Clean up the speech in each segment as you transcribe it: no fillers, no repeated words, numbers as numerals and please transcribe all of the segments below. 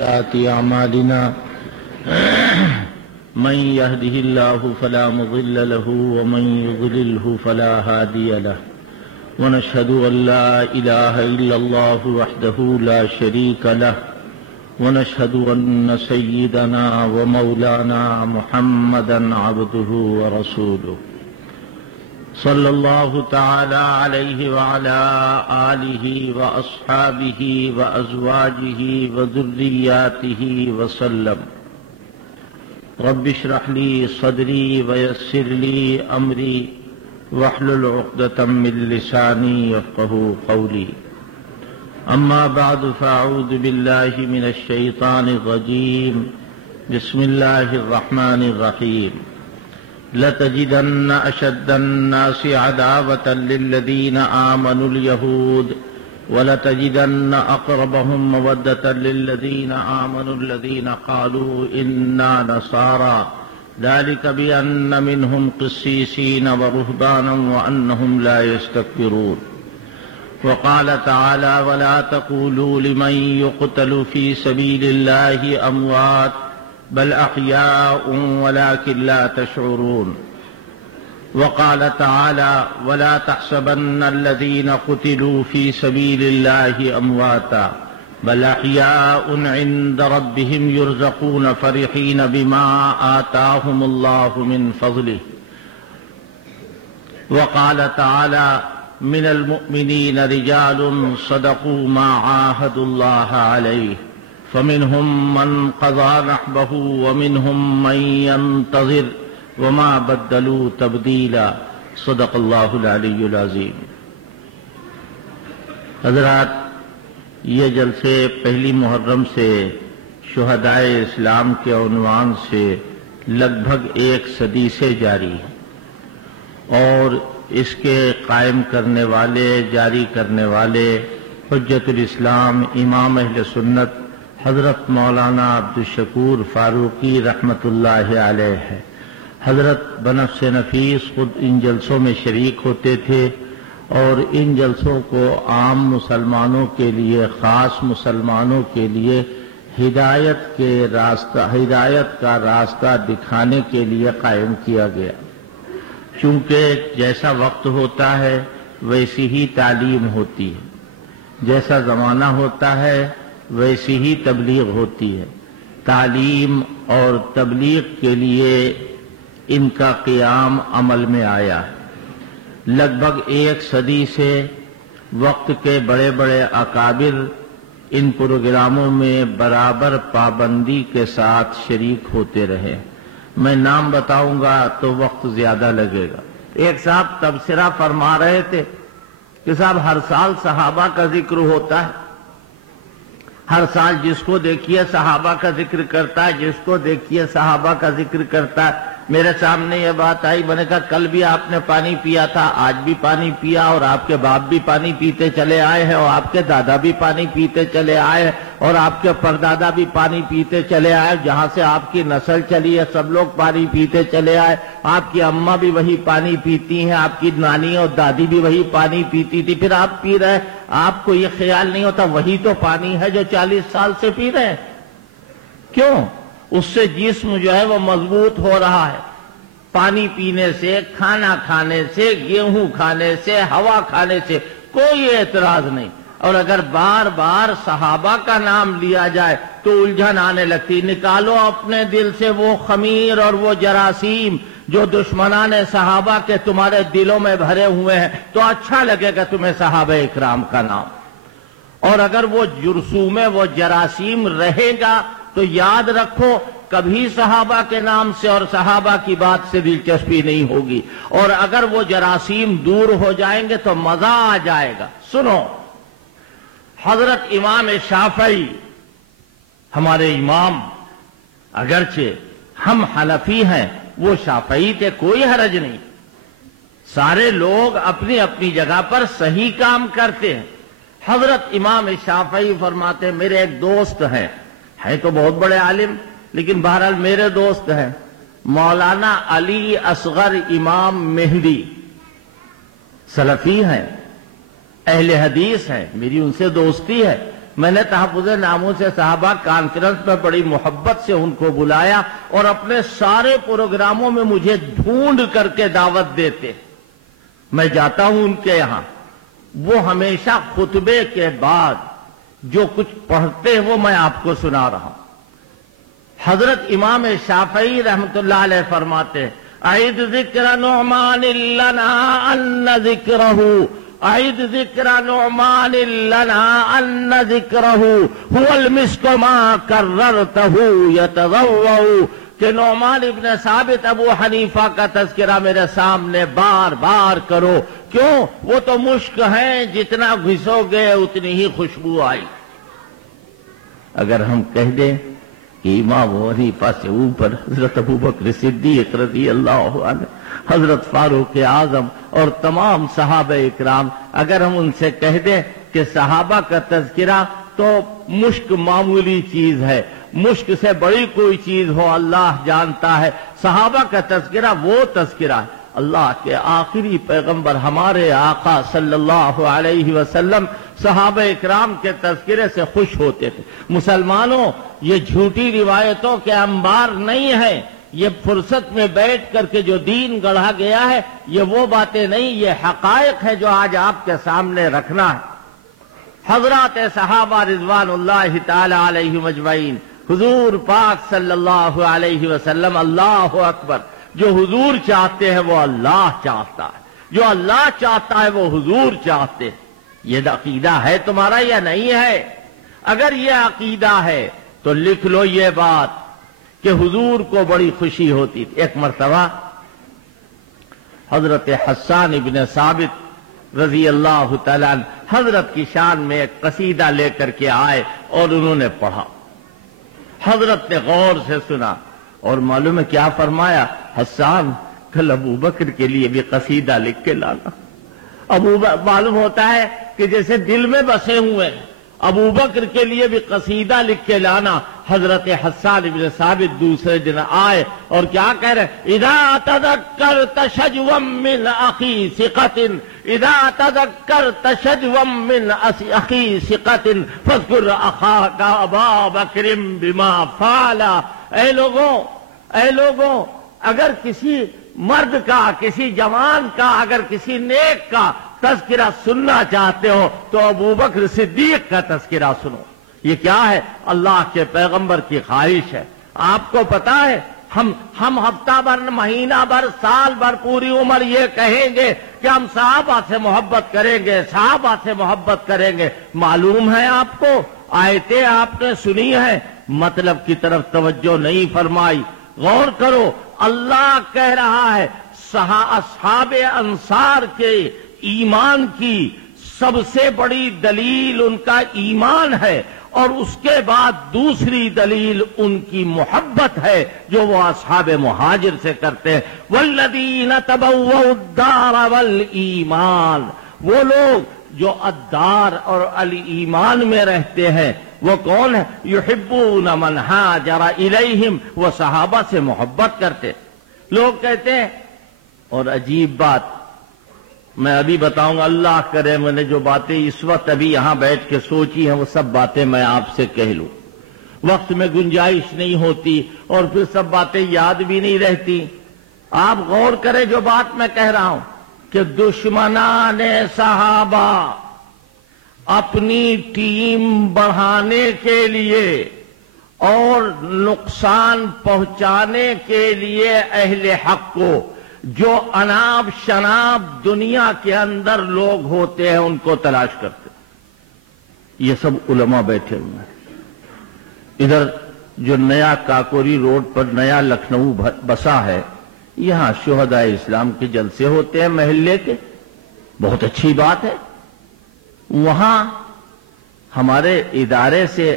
سيئات أعمالنا من يهده الله فلا مضل له ومن يضلله فلا هادي له ونشهد أن لا إله إلا الله وحده لا شريك له ونشهد أن سيدنا ومولانا محمدا عبده ورسوله صلى الله تعالى عليه وعلى آله وأصحابه وأزواجه وذرياته وسلم رب اشرح لي صدري ويسر لي أمري واحلل عقدة من لساني يفقهوا قولي أما بعد فأعوذ بالله من الشيطان الرجيم بسم الله الرحمن الرحيم لتجدن أشد الناس عداوة للذين آمنوا اليهود ولتجدن أقربهم مودة للذين آمنوا الذين قالوا إنا نصارى ذلك بأن منهم قسيسين ورهبانا وأنهم لا يستكبرون وقال تعالى ولا تقولوا لمن يقتل في سبيل الله أموات بل أحياء ولكن لا تشعرون وقال تعالى ولا تحسبن الذين قتلوا في سبيل الله أمواتا بل أحياء عند ربهم يرزقون فرحين بما آتاهم الله من فضله وقال تعالى من المؤمنين رجال صدقوا ما عاهدوا الله عليه فمنهم من قضى نحبه ومنهم من ينتظر وما بدلوا تبدیلا صدق اللہ العلی العظیم۔ حضرات، یہ جلسے پہلی محرم سے شہدائے اسلام کے عنوان سے لگ بھگ 1 صدی سے جاری ہے اور اس کے قائم کرنے والے، جاری کرنے والے حجت الاسلام امام اہل سنت حضرت مولانا عبدالشکور فاروقی رحمۃ اللہ علیہ ہے۔ حضرت بنفس نفیس خود ان جلسوں میں شریک ہوتے تھے اور ان جلسوں کو عام مسلمانوں کے لیے، خاص مسلمانوں کے لیے ہدایت کا راستہ دکھانے کے لیے قائم کیا گیا۔ چونکہ جیسا وقت ہوتا ہے ویسی ہی تعلیم ہوتی ہے، جیسا زمانہ ہوتا ہے ویسی ہی تبلیغ ہوتی ہے۔ تعلیم اور تبلیغ کے لیے ان کا قیام عمل میں آیا ہے۔ لگ بھگ 1 صدی سے وقت کے بڑے بڑے اکابر ان پروگراموں میں برابر پابندی کے ساتھ شریک ہوتے رہے۔ میں نام بتاؤں گا تو وقت زیادہ لگے گا۔ ایک صاحب تبصرہ فرما رہے تھے کہ صاحب ہر سال صحابہ کا ذکر ہوتا ہے، ہر سال جس کو دیکھیے صحابہ کا ذکر کرتا ہے، جس کو دیکھیے صحابہ کا ذکر کرتا ہے۔ میرے سامنے یہ بات آئی، میں نے کہا کل بھی آپ نے پانی پیا تھا، آج بھی پانی پیا، اور آپ کے باپ بھی پانی پیتے چلے آئے ہیں، اور آپ کے دادا بھی پانی پیتے چلے آئے ہیں، اور آپ کے پردادا بھی پانی پیتے چلے آئے۔ جہاں سے آپ کی نسل چلی ہے سب لوگ پانی پیتے چلے آئے۔ آپ کی اماں بھی وہی پانی پیتی ہیں، آپ کی نانی اور دادی بھی وہی پانی پیتی تھی، پھر آپ پی رہے۔ آپ کو یہ خیال نہیں ہوتا وہی تو پانی ہے جو 40 سال سے پی رہے ہیں؟ کیوں؟ اس سے جسم جو ہے وہ مضبوط ہو رہا ہے۔ پانی پینے سے، کھانا کھانے سے، گیہوں کھانے سے، ہوا کھانے سے کوئی اعتراض نہیں۔ اور اگر بار بار صحابہ کا نام لیا جائے تو الجھن آنے لگتی۔ نکالو اپنے دل سے وہ خمیر اور وہ جراثیم جو دشمنان صحابہ کے تمہارے دلوں میں بھرے ہوئے ہیں، تو اچھا لگے گا تمہیں صحابہ اکرام کا نام۔ اور اگر وہ جرثوم، وہ جراثیم رہے گا تو یاد رکھو کبھی صحابہ کے نام سے اور صحابہ کی بات سے دلچسپی نہیں ہوگی، اور اگر وہ جراثیم دور ہو جائیں گے تو مزہ آ جائے گا۔ سنو، حضرت امام شافعی ہمارے امام، اگرچہ ہم حنفی ہیں وہ شافعی تھے، کوئی حرج نہیں، سارے لوگ اپنی اپنی جگہ پر صحیح کام کرتے ہیں۔ حضرت امام شافعی فرماتے ہیں، میرے ایک دوست ہیں تو بہت بڑے عالم، لیکن بہرحال میرے دوست ہیں، مولانا علی اصغر امام مہدی، سلفی ہیں، اہل حدیث ہیں، میری ان سے دوستی ہے۔ میں نے تحفظ ناموس صحابہ کانفرنس میں بڑی محبت سے ان کو بلایا اور اپنے سارے پروگراموں میں مجھے ڈھونڈ کر کے دعوت دیتے. میں جاتا ہوں ان کے یہاں، وہ ہمیشہ خطبے کے بعد جو کچھ پڑھتے ہیں وہ میں آپ کو سنا رہا ہوں. حضرت امام شافعی رحمت اللہ علیہ فرماتے ہیں اعد ذکر نعمان لنا ان ذکرہ، اعد ذکر نعمان لنا ان ذکرہ هو المسک ما کررتہ یتضوع، کہ نعمان ابن ثابت ابو حنیفہ کا تذکرہ میرے سامنے بار بار کرو. کیوں؟ وہ تو مشک ہیں، جتنا گھسو گے اتنی ہی خوشبو آئی. اگر ہم کہہ دیں کہ امام ابو حنیفہ سے اوپر حضرت ابوبکر صدیق رضی اللہ عنہ، حضرت فاروق اعظم اور تمام صحابہ اکرام، اگر ہم ان سے کہہ دیں کہ صحابہ کا تذکرہ تو مشک معمولی چیز ہے، مشک سے بڑی کوئی چیز ہو اللہ جانتا ہے، صحابہ کا تذکرہ وہ تذکرہ ہے. اللہ کے آخری پیغمبر ہمارے آقا صلی اللہ علیہ وسلم صحابہ اکرام کے تذکرے سے خوش ہوتے تھے. مسلمانوں، یہ جھوٹی روایتوں کے انبار نہیں ہیں، یہ فرصت میں بیٹھ کر کے جو دین گڑھا گیا ہے یہ وہ باتیں نہیں، یہ حقائق ہے جو آج آپ کے سامنے رکھنا ہے. حضرات صحابہ رضوان اللہ تعالی علیہم اجمعین، حضور پاک صلی اللہ علیہ وسلم، اللہ اکبر، جو حضور چاہتے ہیں وہ اللہ چاہتا ہے، جو اللہ چاہتا ہے وہ حضور چاہتے ہیں. یہ عقیدہ ہے تمہارا یا نہیں ہے؟ اگر یہ عقیدہ ہے تو لکھ لو یہ بات کہ حضور کو بڑی خوشی ہوتی تھی. ایک مرتبہ حضرت حسان ابن ثابت رضی اللہ تعالیٰ عنہ حضرت کی شان میں ایک قصیدہ لے کر کے آئے اور انہوں نے پڑھا. حضرت نے غور سے سنا اور معلوم ہے کیا فرمایا؟ حسان، کل ابو بکر کے لیے بھی قصیدہ لکھ کے لانا. معلوم ہوتا ہے کہ جیسے دل میں بسے ہوئے ہیں، ابو بکر کے لیے بھی قصیدہ لکھ کے لانا. حضرت حسان ابن ثابت دوسرے دن آئے اور کیا کہہ رہے؟ اذا تذکرت شجوا من اخی ثقۃ، اذا تذکرت شجوا من اخی ثقۃ فاذکر اخاک ابا بکر بما فعل. اے لوگوں، اگر کسی مرد کا، کسی جوان کا، اگر کسی نیک کا تذکرہ سننا چاہتے ہو تو ابو بکر صدیق کا تذکرہ سنو. یہ کیا ہے؟ اللہ کے پیغمبر کی خواہش ہے. آپ کو پتا ہے ہم ہفتہ بھر، مہینہ بھر، سال بھر، پوری عمر یہ کہیں گے کہ ہم صحابہ سے محبت کریں گے، صحابہ سے محبت کریں گے. معلوم ہے آپ کو، آیتیں آپ نے سنی ہیں، مطلب کی طرف توجہ نہیں فرمائی. غور کرو، اللہ کہہ رہا ہے اصحاب انصار کے ایمان کی سب سے بڑی دلیل ان کا ایمان ہے، اور اس کے بعد دوسری دلیل ان کی محبت ہے جو وہ اصحاب مہاجر سے کرتے ہیں. والذین تبوؤا الدار والایمان، وہ لوگ جو الدار اور الایمان میں رہتے ہیں وہ کون ہے؟ یحبون من ہاجر الیہم، وہ صحابہ سے محبت کرتے. لوگ کہتے ہیں، اور عجیب بات میں ابھی بتاؤں گا، اللہ کرے میں نے جو باتیں اس وقت ابھی یہاں بیٹھ کے سوچی ہیں وہ سب باتیں میں آپ سے کہہ لوں. وقت میں گنجائش نہیں ہوتی اور پھر سب باتیں یاد بھی نہیں رہتی. آپ غور کریں جو بات میں کہہ رہا ہوں کہ دشمنان صحابہ اپنی ٹیم بڑھانے کے لیے اور نقصان پہنچانے کے لیے اہل حق کو، جو اناب شناب دنیا کے اندر لوگ ہوتے ہیں ان کو تلاش کرتے. یہ سب علماء بیٹھے ہوئے ہیں. ادھر جو نیا کاکوری روڈ پر نیا لکھنؤ بسا ہے، یہاں شہداء اسلام کے جلسے ہوتے ہیں محلے کے، بہت اچھی بات ہے. وہاں ہمارے ادارے سے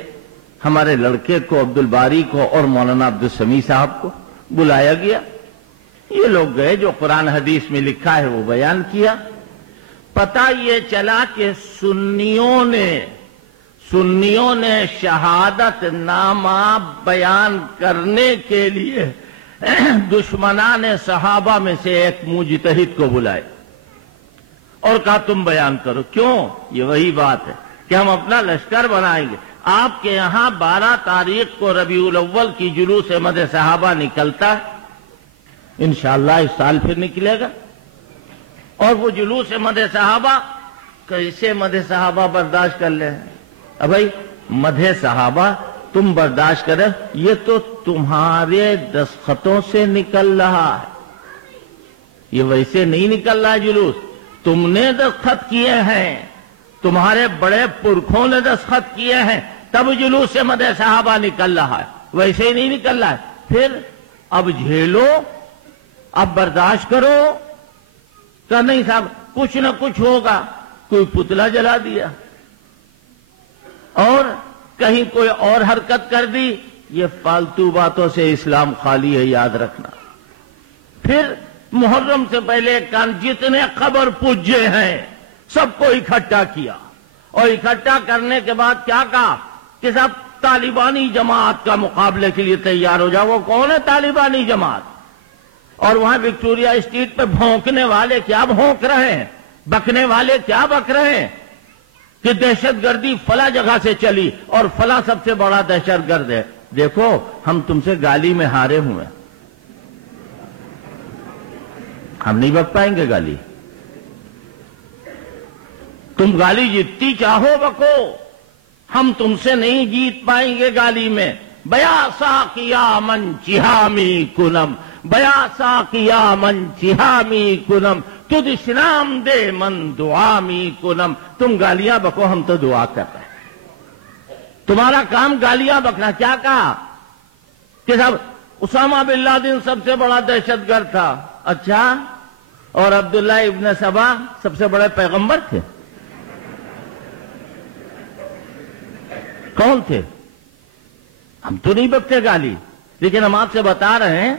ہمارے لڑکے کو، عبد الباری کو اور مولانا عبد السمیع صاحب کو بلایا گیا. یہ لوگ گئے، جو قرآن حدیث میں لکھا ہے وہ بیان کیا. پتہ یہ چلا کہ سنیوں نے شہادت نامہ بیان کرنے کے لیے دشمنان صحابہ میں سے ایک مجتہد کو بلائے اور کہا تم بیان کرو. کیوں؟ یہ وہی بات ہے کہ ہم اپنا لشکر بنائیں گے. آپ کے یہاں 12 تاریخ کو ربیع الاول کی جلوس مدح صحابہ نکلتا ہے. انشاءاللہ اس سال پھر نکلے گا. اور وہ جلوس مدح صحابہ کیسے مدح صحابہ برداشت کر لیں؟ اب بھائی مدح صحابہ تم برداشت کرے، یہ تو تمہارے دستخطوں سے نکل رہا ہے، یہ ویسے نہیں نکل رہا جلوس. تم نے دستخط کیے ہیں، تمہارے بڑے پرکھوں نے دستخط کیے ہیں، تب جلوس سے مدح صحابہ نکل رہا ہے، ویسے ہی نہیں نکل رہا ہے. پھر اب جھیلو، اب برداشت کرو. کہ نہیں صاحب کچھ نہ کچھ ہوگا. کوئی پتلا جلا دیا اور کہیں کوئی اور حرکت کر دی. یہ فالتو باتوں سے اسلام خالی ہے، یاد رکھنا. پھر محرم سے پہلے جتنے قبر پوجے ہیں سب کو اکٹھا کیا، اور اکٹھا کرنے کے بعد کیا کہا کہ سب طالبانی جماعت کا مقابلے کے لیے تیار ہو جاؤ. وہ کون ہے طالبانی جماعت؟ اور وہاں وکٹوریا اسٹریٹ پہ بھونکنے والے کیا بھونک رہے ہیں، بکنے والے کیا بک رہے ہیں کہ دہشت گردی فلاں جگہ سے چلی اور فلاں سب سے بڑا دہشت گرد ہے. دیکھو ہم تم سے گالی میں ہارے ہوئے، ہم نہیں بک پائیں گے گالی. تم گالی جتنی چاہو بکو، ہم تم سے نہیں جیت پائیں گے گالی میں. بیا ساقیا من چہامی کنم، بیا ساقیا من چہامی کنم، تجھ اسلام دے من دعامی کنم. تم گالیاں بکو، ہم تو دعا کر رہے ہیں. تمہارا کام گالیاں بکنا. کیا کہا کہ صاحب اسامہ بن لادن سب سے بڑا دہشت گرد تھا. اچھا، اور عبداللہ ابن سبا سب سے بڑے پیغمبر تھے؟ کون تھے؟ ہم تو نہیں بکتے گالی، لیکن ہم آپ سے بتا رہے ہیں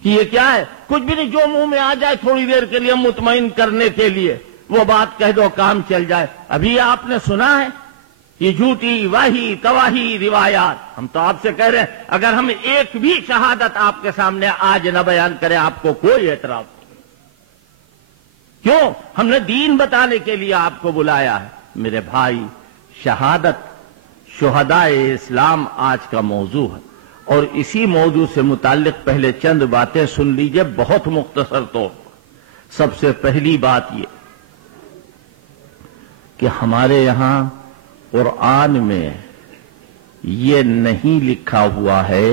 کہ یہ کیا ہے. کچھ بھی نہیں، جو منہ میں آ جائے تھوڑی دیر کے لیے مطمئن کرنے کے لیے وہ بات کہہ دو، کام چل جائے. ابھی آپ نے سنا ہے یہ جھوٹی واہی تواہی روایات. ہم تو آپ سے کہہ رہے ہیں اگر ہم ایک بھی شہادت آپ کے سامنے آج نہ بیان کریں آپ کو کوئی اعتراض نہیں. کیوں؟ ہم نے دین بتانے کے لیے آپ کو بلایا ہے. میرے بھائی، شہادت شہدائے اسلام آج کا موضوع ہے، اور اسی موضوع سے متعلق پہلے چند باتیں سن لیجئے بہت مختصر طور پر. سب سے پہلی بات یہ کہ ہمارے یہاں قرآن میں یہ نہیں لکھا ہوا ہے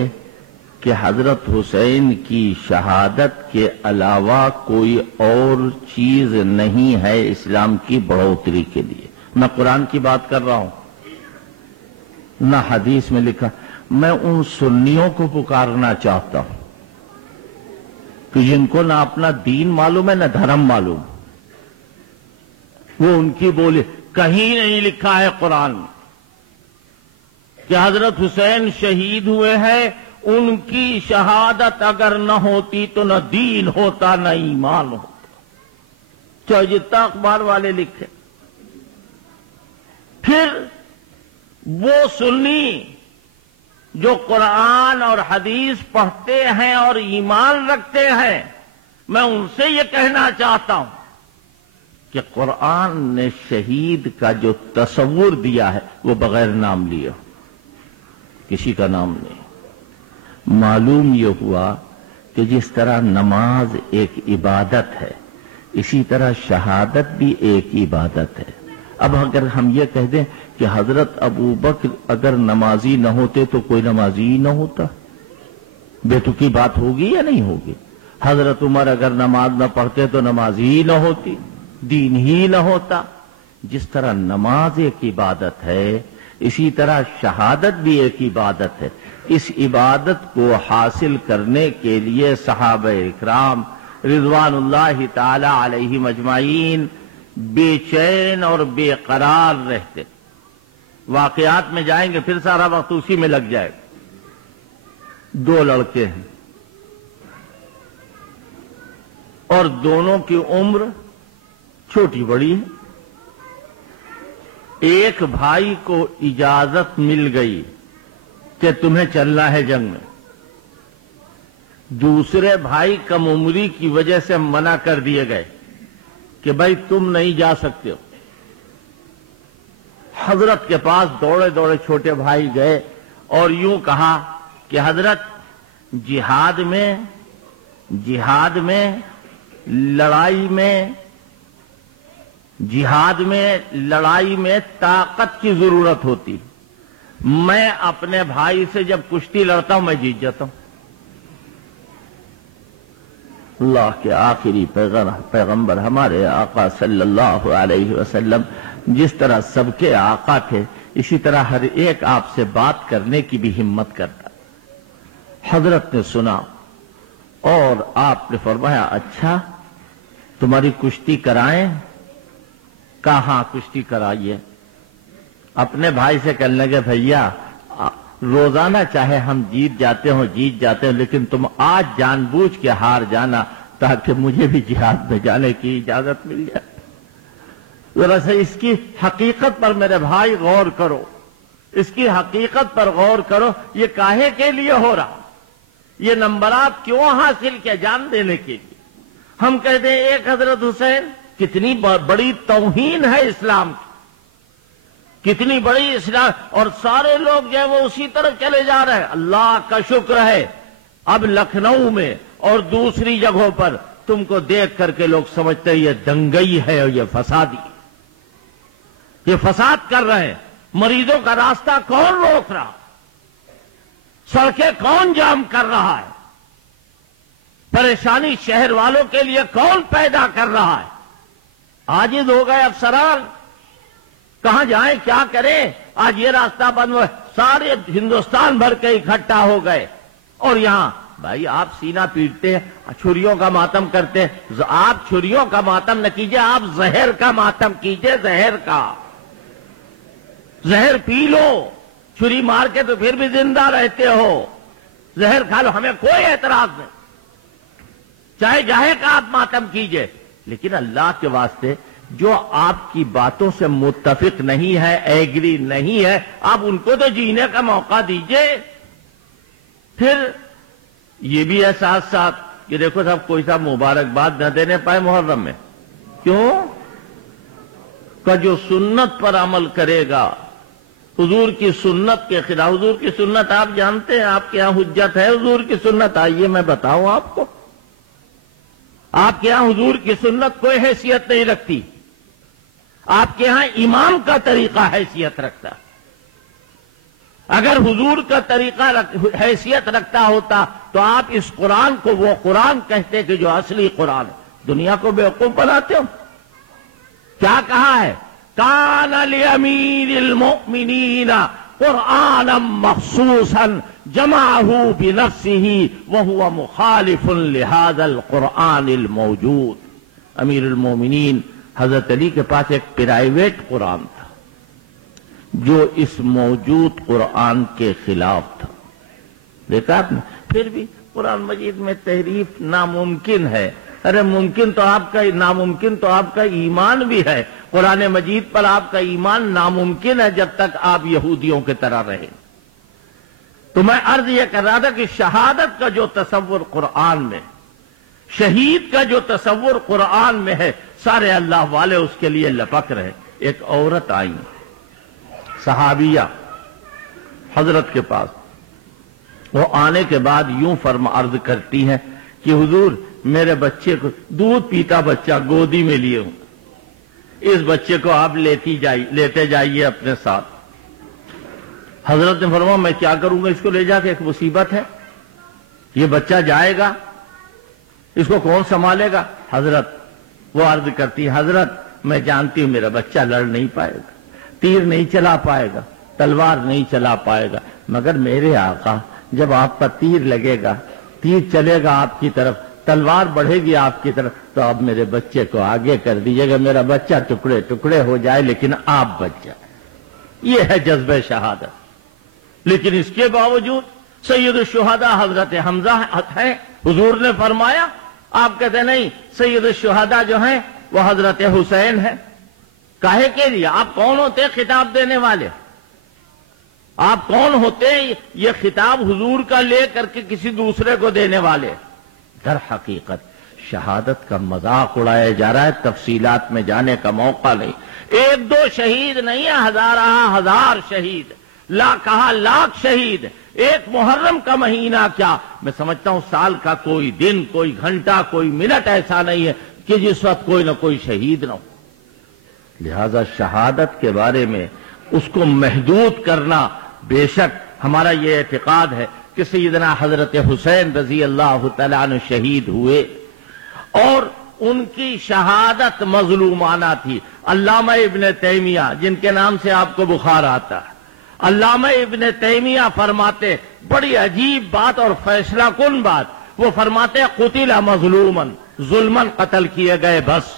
کہ حضرت حسین کی شہادت کے علاوہ کوئی اور چیز نہیں ہے اسلام کی بڑھوتری کے لیے. میں قرآن کی بات کر رہا ہوں، نہ حدیث میں لکھا. میں ان سنیوں کو پکارنا چاہتا ہوں کہ جن کو نہ اپنا دین معلوم ہے نہ دھرم معلوم. وہ ان کی بولے، کہیں نہیں لکھا ہے قرآن کہ حضرت حسین شہید ہوئے ہیں، ان کی شہادت اگر نہ ہوتی تو نہ دین ہوتا نہ ایمان ہوتا. چاہے جتنا اخبار والے لکھے. پھر وہ سنی جو قرآن اور حدیث پڑھتے ہیں اور ایمان رکھتے ہیں، میں ان سے یہ کہنا چاہتا ہوں کہ قرآن نے شہید کا جو تصور دیا ہے وہ بغیر نام لیے، کسی کا نام نہیں. معلوم یہ ہوا کہ جس طرح نماز ایک عبادت ہے، اسی طرح شہادت بھی ایک عبادت ہے. اب اگر ہم یہ کہہ دیں کہ حضرت ابو بکر اگر نمازی نہ ہوتے تو کوئی نمازی ہی نہ ہوتا، بے تکی بات ہوگی یا نہیں ہوگی؟ حضرت عمر اگر نماز نہ پڑھتے تو نمازی ہی نہ ہوتی، دین ہی نہ ہوتا. جس طرح نماز ایک عبادت ہے، اسی طرح شہادت بھی ایک عبادت ہے. اس عبادت کو حاصل کرنے کے لیے صحابہ اکرام رضوان اللہ تعالی علیہم اجمعین بے چین اور بے قرار رہتے. واقعات میں جائیں گے پھر سارا وقت اسی میں لگ جائے گا. 2 لڑکے ہیں اور دونوں کی عمر چھوٹی بڑی ہے. ایک بھائی کو اجازت مل گئی کہ تمہیں چلنا ہے جنگ میں، دوسرے بھائی کم عمری کی وجہ سے منع کر دیے گئے کہ بھائی تم نہیں جا سکتے ہو. حضرت کے پاس دوڑے دوڑے چھوٹے بھائی گئے اور یوں کہا کہ حضرت جہاد لڑائی میں طاقت کی ضرورت ہوتی، میں اپنے بھائی سے جب کشتی لڑتا ہوں میں جیت جاتا ہوں۔ اللہ کے آخری پیغمبر ہمارے آقا صلی اللہ علیہ وسلم جس طرح سب کے آقا تھے، اسی طرح ہر ایک آپ سے بات کرنے کی بھی ہمت کرتا۔ حضرت نے سنا اور آپ نے فرمایا اچھا تمہاری کشتی کرائیں؟ کہا ہاں کشتی کرائیے۔ اپنے بھائی سے کہنے لگے بھیا روزانہ چاہے ہم جیت جاتے ہوں لیکن تم آج جان بوجھ کے ہار جانا تاکہ مجھے بھی جہاد میں جانے کی اجازت مل جائے۔ ذرا سے اس کی حقیقت پر میرے بھائی غور کرو، اس کی حقیقت پر غور کرو، یہ کاہے کے لیے ہو رہا، یہ نمبرات کیوں حاصل کیا؟ جان دینے کے لیے۔ ہم کہتے ہیں ایک حضرت حسین، کتنی بڑی توہین ہے اسلام کی، کتنی بڑی اسلام، اور سارے لوگ جو ہے وہ اسی طرف چلے جا رہے ہیں۔ اللہ کا شکر ہے اب لکھنؤ میں اور دوسری جگہوں پر تم کو دیکھ کر کے لوگ سمجھتے ہیں یہ دنگئی ہے اور یہ فسادی، یہ فساد کر رہے ہیں۔ مریضوں کا راستہ کون روک رہا، سڑکیں کون جام کر رہا ہے، پریشانی شہر والوں کے لیے کون پیدا کر رہا ہے؟ عاجز ہو گئے افسران، کہاں جائیں کیا کریں؟ آج یہ راستہ بند ہوا، سارے ہندوستان بھر کے اکٹھا ہو گئے، اور یہاں بھائی آپ سینہ پیٹتے ہیں، چھریوں کا ماتم کرتے ہیں۔ آپ چھریوں کا ماتم نہ کیجئے، آپ زہر کا ماتم کیجئے، زہر کا۔ زہر پی لو، چھری مار کے تو پھر بھی زندہ رہتے ہو، زہر کھا لو، ہمیں کوئی اعتراض نہیں، چاہے جاہے کا آپ ماتم کیجئے، لیکن اللہ کے واسطے جو آپ کی باتوں سے متفق نہیں ہے، ایگری نہیں ہے، آپ ان کو تو جینے کا موقع دیجئے۔ پھر یہ بھی ہے ساتھ ساتھ کہ دیکھو صاحب کوئی صاحب مبارکباد نہ دینے پائے محرم میں، کیوں کہ جو سنت پر عمل کرے گا، حضور کی سنت کے خلاف، حضور کی سنت آپ جانتے ہیں، آپ کے یہاں حجت ہے حضور کی سنت، آئیے میں بتاؤں آپ کو، آپ کے یہاں حضور کی سنت کوئی حیثیت نہیں رکھتی، آپ کے ہاں امام کا طریقہ حیثیت رکھتا۔ اگر حضور کا طریقہ حیثیت رکھتا ہوتا تو آپ اس قرآن کو وہ قرآن کہتے کہ جو اصلی قرآن ہے، دنیا کو بیوقوف بناتے ہو۔ کیا کہا ہے؟ کان لامیر المؤمنین قرآنا مخصوصا جمعہ بنفسہ وہو مخالف لہذا القرآن الموجود۔ امیر المومنین حضرت علی کے پاس ایک پرائیویٹ قرآن تھا جو اس موجود قرآن کے خلاف تھا۔ دیکھا آپ نے؟ پھر بھی قرآن مجید میں تحریف ناممکن ہے۔ ارے ممکن تو آپ کا، ناممکن تو آپ کا ایمان بھی ہے۔ قرآن مجید پر آپ کا ایمان ناممکن ہے جب تک آپ یہودیوں کی طرح رہیں۔ تو میں عرض یہ کر رہا تھا کہ شہادت کا جو تصور قرآن میں، شہید کا جو تصور قرآن میں ہے، سارے اللہ والے اس کے لیے لپک رہے۔ ایک عورت آئی صحابیہ حضرت کے پاس، وہ آنے کے بعد یوں عرض کرتی ہیں کہ حضور میرے بچے کو، دودھ پیتا بچہ گودی میں لیے ہوں، اس بچے کو آپ لیتے جائیے اپنے ساتھ۔ حضرت نے فرمایا میں کیا کروں گا اس کو لے جا کے، ایک مصیبت ہے، یہ بچہ جائے گا اس کو کون سنبھالے گا؟ حضرت وہ عرض کرتی ہے حضرت میں جانتی ہوں میرا بچہ لڑ نہیں پائے گا، تیر نہیں چلا پائے گا، تلوار نہیں چلا پائے گا، مگر میرے آقا جب آپ کا تیر لگے گا، تیر چلے گا آپ کی طرف، تلوار بڑھے گی آپ کی طرف، تو آپ میرے بچے کو آگے کر دیجئے گا، میرا بچہ ٹکڑے ٹکڑے ہو جائے لیکن آپ بچ جائے۔ یہ ہے جذبہ شہادت۔ لیکن اس کے باوجود سید الشہداء حضرت حمزہ ہیں، حضور نے فرمایا، آپ کہتے ہیں نہیں سید الشہداء جو ہیں وہ حضرت حسین ہیں۔ کاہے کے لیے؟ آپ کون ہوتے خطاب دینے والے؟ آپ کون ہوتے یہ خطاب حضور کا لے کر کے کسی دوسرے کو دینے والے؟ در حقیقت شہادت کا مذاق اڑایا جا رہا ہے، تفصیلات میں جانے کا موقع نہیں۔ ایک دو شہید نہیں ہے، ہزارہ ہزار شہید، کہا لاکھ شہید۔ ایک محرم کا مہینہ کیا، میں سمجھتا ہوں سال کا کوئی دن، کوئی گھنٹہ، کوئی منٹ ایسا نہیں ہے کہ جس وقت کوئی نہ کوئی شہید نہ ہو۔ لہذا شہادت کے بارے میں اس کو محدود کرنا، بے شک ہمارا یہ اعتقاد ہے کہ سیدنا حضرت حسین رضی اللہ تعالیٰ عنہ شہید ہوئے اور ان کی شہادت مظلومانہ تھی۔ علامہ ابن تیمیہ، جن کے نام سے آپ کو بخار آتا ہے، علامہ ابن تیمیہ فرماتے، بڑی عجیب بات اور فیصلہ کن بات، وہ فرماتے قتل مظلوما، ظلماً قتل کیے گئے۔ بس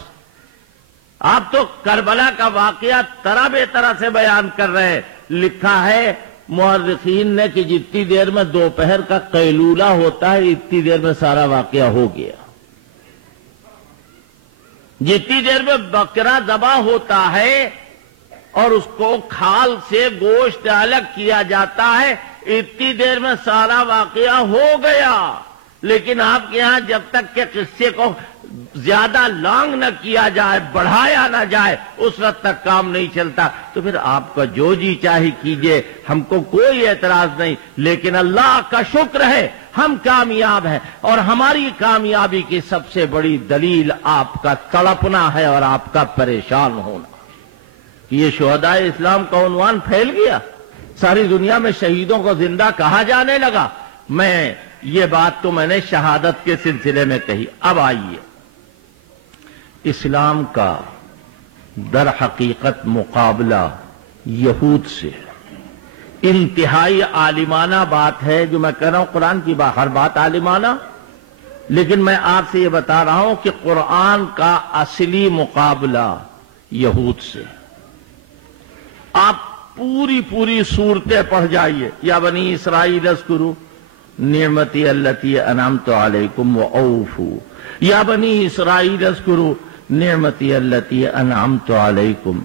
آپ تو کربلا کا واقعہ طرح بے طرح سے بیان کر رہے ہیں۔ لکھا ہے مورخین نے کہ جتنی دیر میں دوپہر کا قیلولہ ہوتا ہے اتنی دیر میں سارا واقعہ ہو گیا۔ جتنی دیر میں بکرا ذبح ہوتا ہے اور اس کو کھال سے گوشت الگ کیا جاتا ہے اتنی دیر میں سارا واقعہ ہو گیا۔ لیکن آپ کے ہاں جب تک کہ قصے کو زیادہ لانگ نہ کیا جائے، بڑھایا نہ جائے، اس وقت تک کام نہیں چلتا۔ تو پھر آپ کا جو جی چاہے کیجئے، ہم کو کوئی اعتراض نہیں، لیکن اللہ کا شکر ہے ہم کامیاب ہیں، اور ہماری کامیابی کی سب سے بڑی دلیل آپ کا تڑپنا ہے اور آپ کا پریشان ہونا۔ یہ شہداء اسلام کا عنوان پھیل گیا، ساری دنیا میں شہیدوں کو زندہ کہا جانے لگا۔ یہ بات تو میں نے شہادت کے سلسلے میں کہی۔ اب آئیے، اسلام کا در حقیقت مقابلہ یہود سے انتہائی عالمانہ بات ہے جو میں کہہ رہا ہوں۔ قرآن کی ہر بات عالمانہ، لیکن میں آپ سے یہ بتا رہا ہوں کہ قرآن کا اصلی مقابلہ یہود سے۔ آپ پوری صورتیں پڑھ جائیے۔ یا بنی اسرائیل اذکروا نعمتی التی انعمت علیکم واوفوا، یا بنی اسرائیل اذکروا نعمتی التی انعمت علیکم،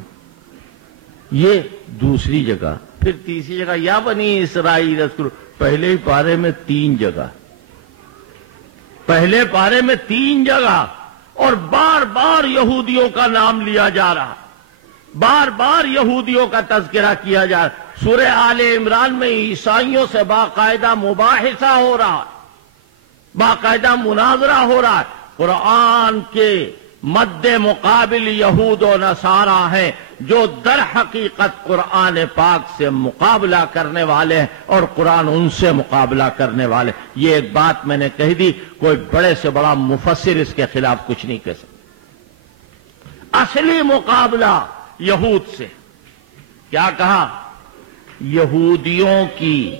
یہ دوسری جگہ۔ پھر تیسری جگہ یا بنی اسرائیل اذکروا، پہلے پارے میں 3 جگہ، پہلے پارے میں 3 جگہ، اور بار بار یہودیوں کا نام لیا جا رہا، بار بار یہودیوں کا تذکرہ کیا جا رہا۔ سورہ آل عمران میں عیسائیوں سے باقاعدہ مباحثہ ہو رہا ہے، باقاعدہ مناظرہ ہو رہا ہے۔ قرآن کے مد مقابل یہود و نصارہ ہیں جو در حقیقت قرآن پاک سے مقابلہ کرنے والے ہیں، اور قرآن ان سے مقابلہ کرنے والے۔ یہ ایک بات میں نے کہہ دی، کوئی بڑے سے بڑا مفسر اس کے خلاف کچھ نہیں کہہ سکتا۔ اصلی مقابلہ یہود سے۔ کیا کہا؟ یہودیوں کی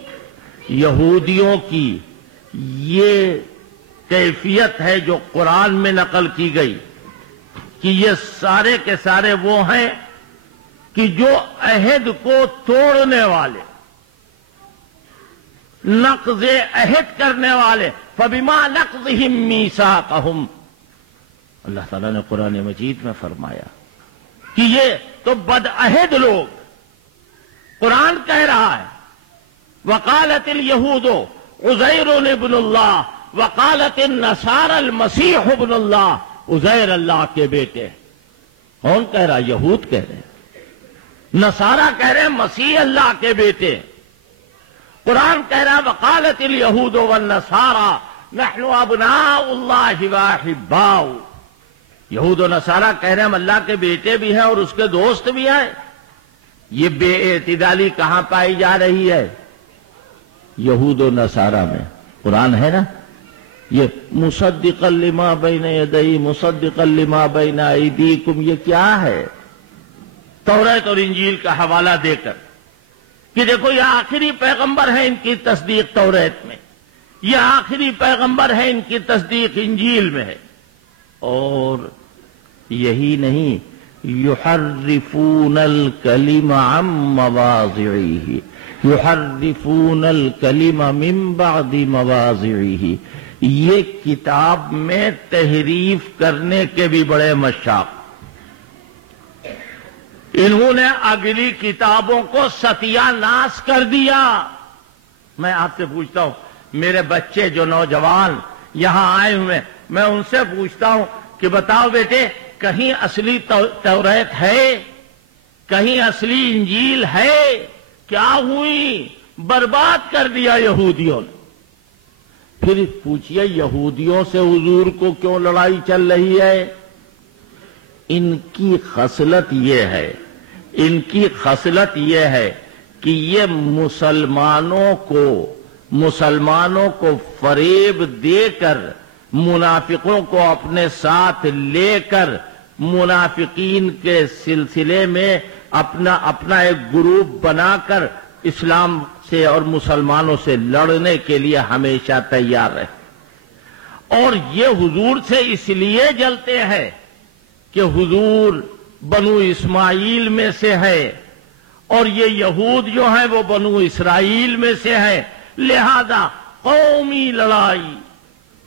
یہ کیفیت ہے جو قرآن میں نقل کی گئی کہ یہ سارے کے سارے وہ ہیں کہ جو عہد کو توڑنے والے، نقض عہد کرنے والے، فبما نقضهم میثاقهم، اللہ تعالیٰ نے قرآن مجید میں فرمایا کہ یہ تو بدعہد لوگ۔ قرآن کہہ رہا ہے وقالت الیہود عزیر ابن اللہ وقالت النصارى المسیح ابن اللہ، عزیر اللہ کے بیٹے۔ کون کہہ رہا؟ یہود کہہ رہے ہیں، نصارہ کہہ رہے ہیں مسیح اللہ کے بیٹے۔ قرآن کہہ رہا وقالت الیہود والنصارى نحن ابناء اللہ واحباؤہ، یہود و نصارہ کہہ رہے ہیں ہم اللہ کے بیٹے بھی ہیں اور اس کے دوست بھی ہیں۔ یہ بے اعتدالی کہاں پائی جا رہی ہے؟ یہود و نصارہ میں۔ قرآن ہے نا، یہ مصدقا لما بین یدی مصدقا لما بین ایدیکم، یہ کیا ہے؟ توریت اور انجیل کا حوالہ دے کر کہ دیکھو یہ آخری پیغمبر ہے، ان کی تصدیق توریت میں، یہ آخری پیغمبر ہے، ان کی تصدیق انجیل میں ہے۔ اور یہی نہیں، یحرفون الکلم عن مواضعہ، یحرفون الکلم من بعد مواضعہ، یہ کتاب میں تحریف کرنے کے بھی بڑے مشاق۔ انہوں نے اگلی کتابوں کو ستیہ ناش کر دیا۔ میں آپ سے پوچھتا ہوں، میرے بچے جو نوجوان یہاں آئے ہوئے، میں ان سے پوچھتا ہوں کہ بتاؤ بیٹے، کہیں اصلی توریت ہے؟ کہیں اصلی انجیل ہے؟ کیا ہوئی؟ برباد کر دیا یہودیوں نے۔ پھر پوچھئے یہودیوں سے حضور کو کیوں لڑائی چل رہی ہے؟ ان کی خصلت یہ ہے، ان کی خصلت یہ ہے کہ یہ مسلمانوں کو فریب دے کر، منافقوں کو اپنے ساتھ لے کر، منافقین کے سلسلے میں اپنا ایک گروپ بنا کر اسلام سے اور مسلمانوں سے لڑنے کے لیے ہمیشہ تیار رہے۔ اور یہ حضور سے اس لیے جلتے ہیں کہ حضور بنو اسماعیل میں سے ہے اور یہ یہود جو ہیں وہ بنو اسرائیل میں سے ہے، لہذا قومی لڑائی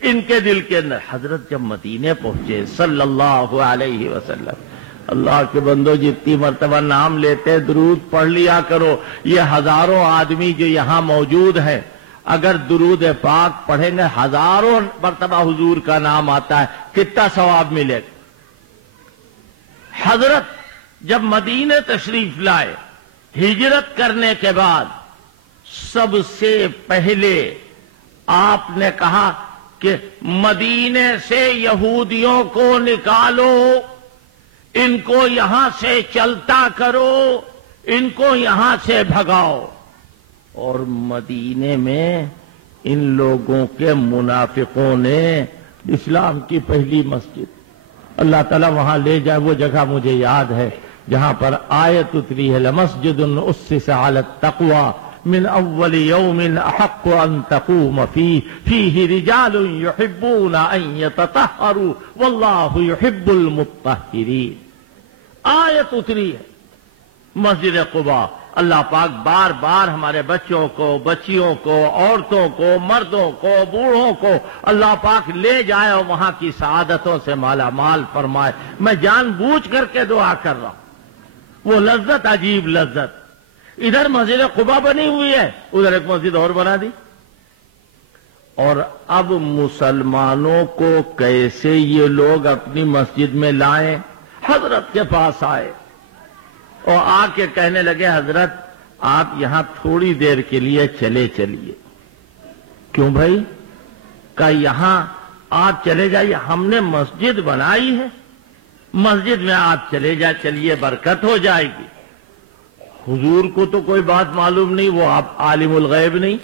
ان کے دل کے اندر۔ حضرت جب مدینے پہنچے صلی اللہ علیہ وسلم، اللہ کے بندو جتنی مرتبہ نام لیتے درود پڑھ لیا کرو۔ یہ ہزاروں آدمی جو یہاں موجود ہیں، اگر درود پاک پڑھیں گے، ہزاروں مرتبہ حضور کا نام آتا ہے، کتنا ثواب ملے گا۔ حضرت جب مدینے تشریف لائے، ہجرت کرنے کے بعد سب سے پہلے آپ نے کہا کہ مدینے سے یہودیوں کو نکالو، ان کو یہاں سے چلتا کرو، ان کو یہاں سے بھگاؤ۔ اور مدینے میں ان لوگوں کے منافقوں نے اسلام کی پہلی مسجد، اللہ تعالیٰ وہاں لے جائے، وہ جگہ مجھے یاد ہے جہاں پر آیت اتری ہے، لمسجد اسس علی التقوی من اول یوم احق ان تقوم فیہ رجال یحبون ان یتطہروا واللہ یحب المطہرین۔ آیت اتری ہے مسجد قباء۔ اللہ پاک بار بار ہمارے بچوں کو، بچیوں کو، عورتوں کو، مردوں کو، بوڑھوں کو اللہ پاک لے جائے اور وہاں کی سعادتوں سے مالا مال فرمائے۔ میں جان بوجھ کر کے دعا کر رہا ہوں، وہ لذت، عجیب لذت۔ ادھر مسجد قباء بنی ہوئی ہے، ادھر ایک مسجد اور بنا دی۔ اور اب مسلمانوں کو کیسے یہ لوگ اپنی مسجد میں لائیں؟ حضرت کے پاس آئے اور آ کے کہنے لگے، حضرت آپ یہاں تھوڑی دیر کے لیے چلے چلیے۔ کیوں بھائی؟ کہ یہاں آپ چلے جائیے، ہم نے مسجد بنائی ہے، مسجد میں آپ چلے چلیے، برکت ہو جائے گی۔ حضور کو تو کوئی بات معلوم نہیں، وہ آپ عالم الغیب نہیں،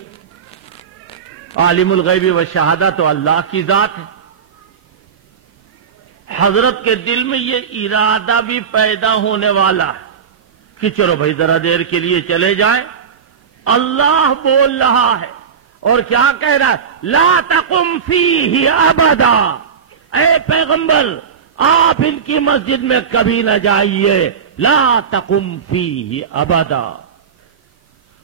عالم الغیب و شہادہ تو اللہ کی ذات ہے۔ حضرت کے دل میں یہ ارادہ بھی پیدا ہونے والا ہے کہ چلو بھائی ذرا دیر کے لیے چلے جائیں۔ اللہ بول رہا ہے اور کیا کہہ رہا ہے؟ لا تقم فیہ ابدا، اے پیغمبر آپ ان کی مسجد میں کبھی نہ جائیے، لا تقم فیہ ابدا۔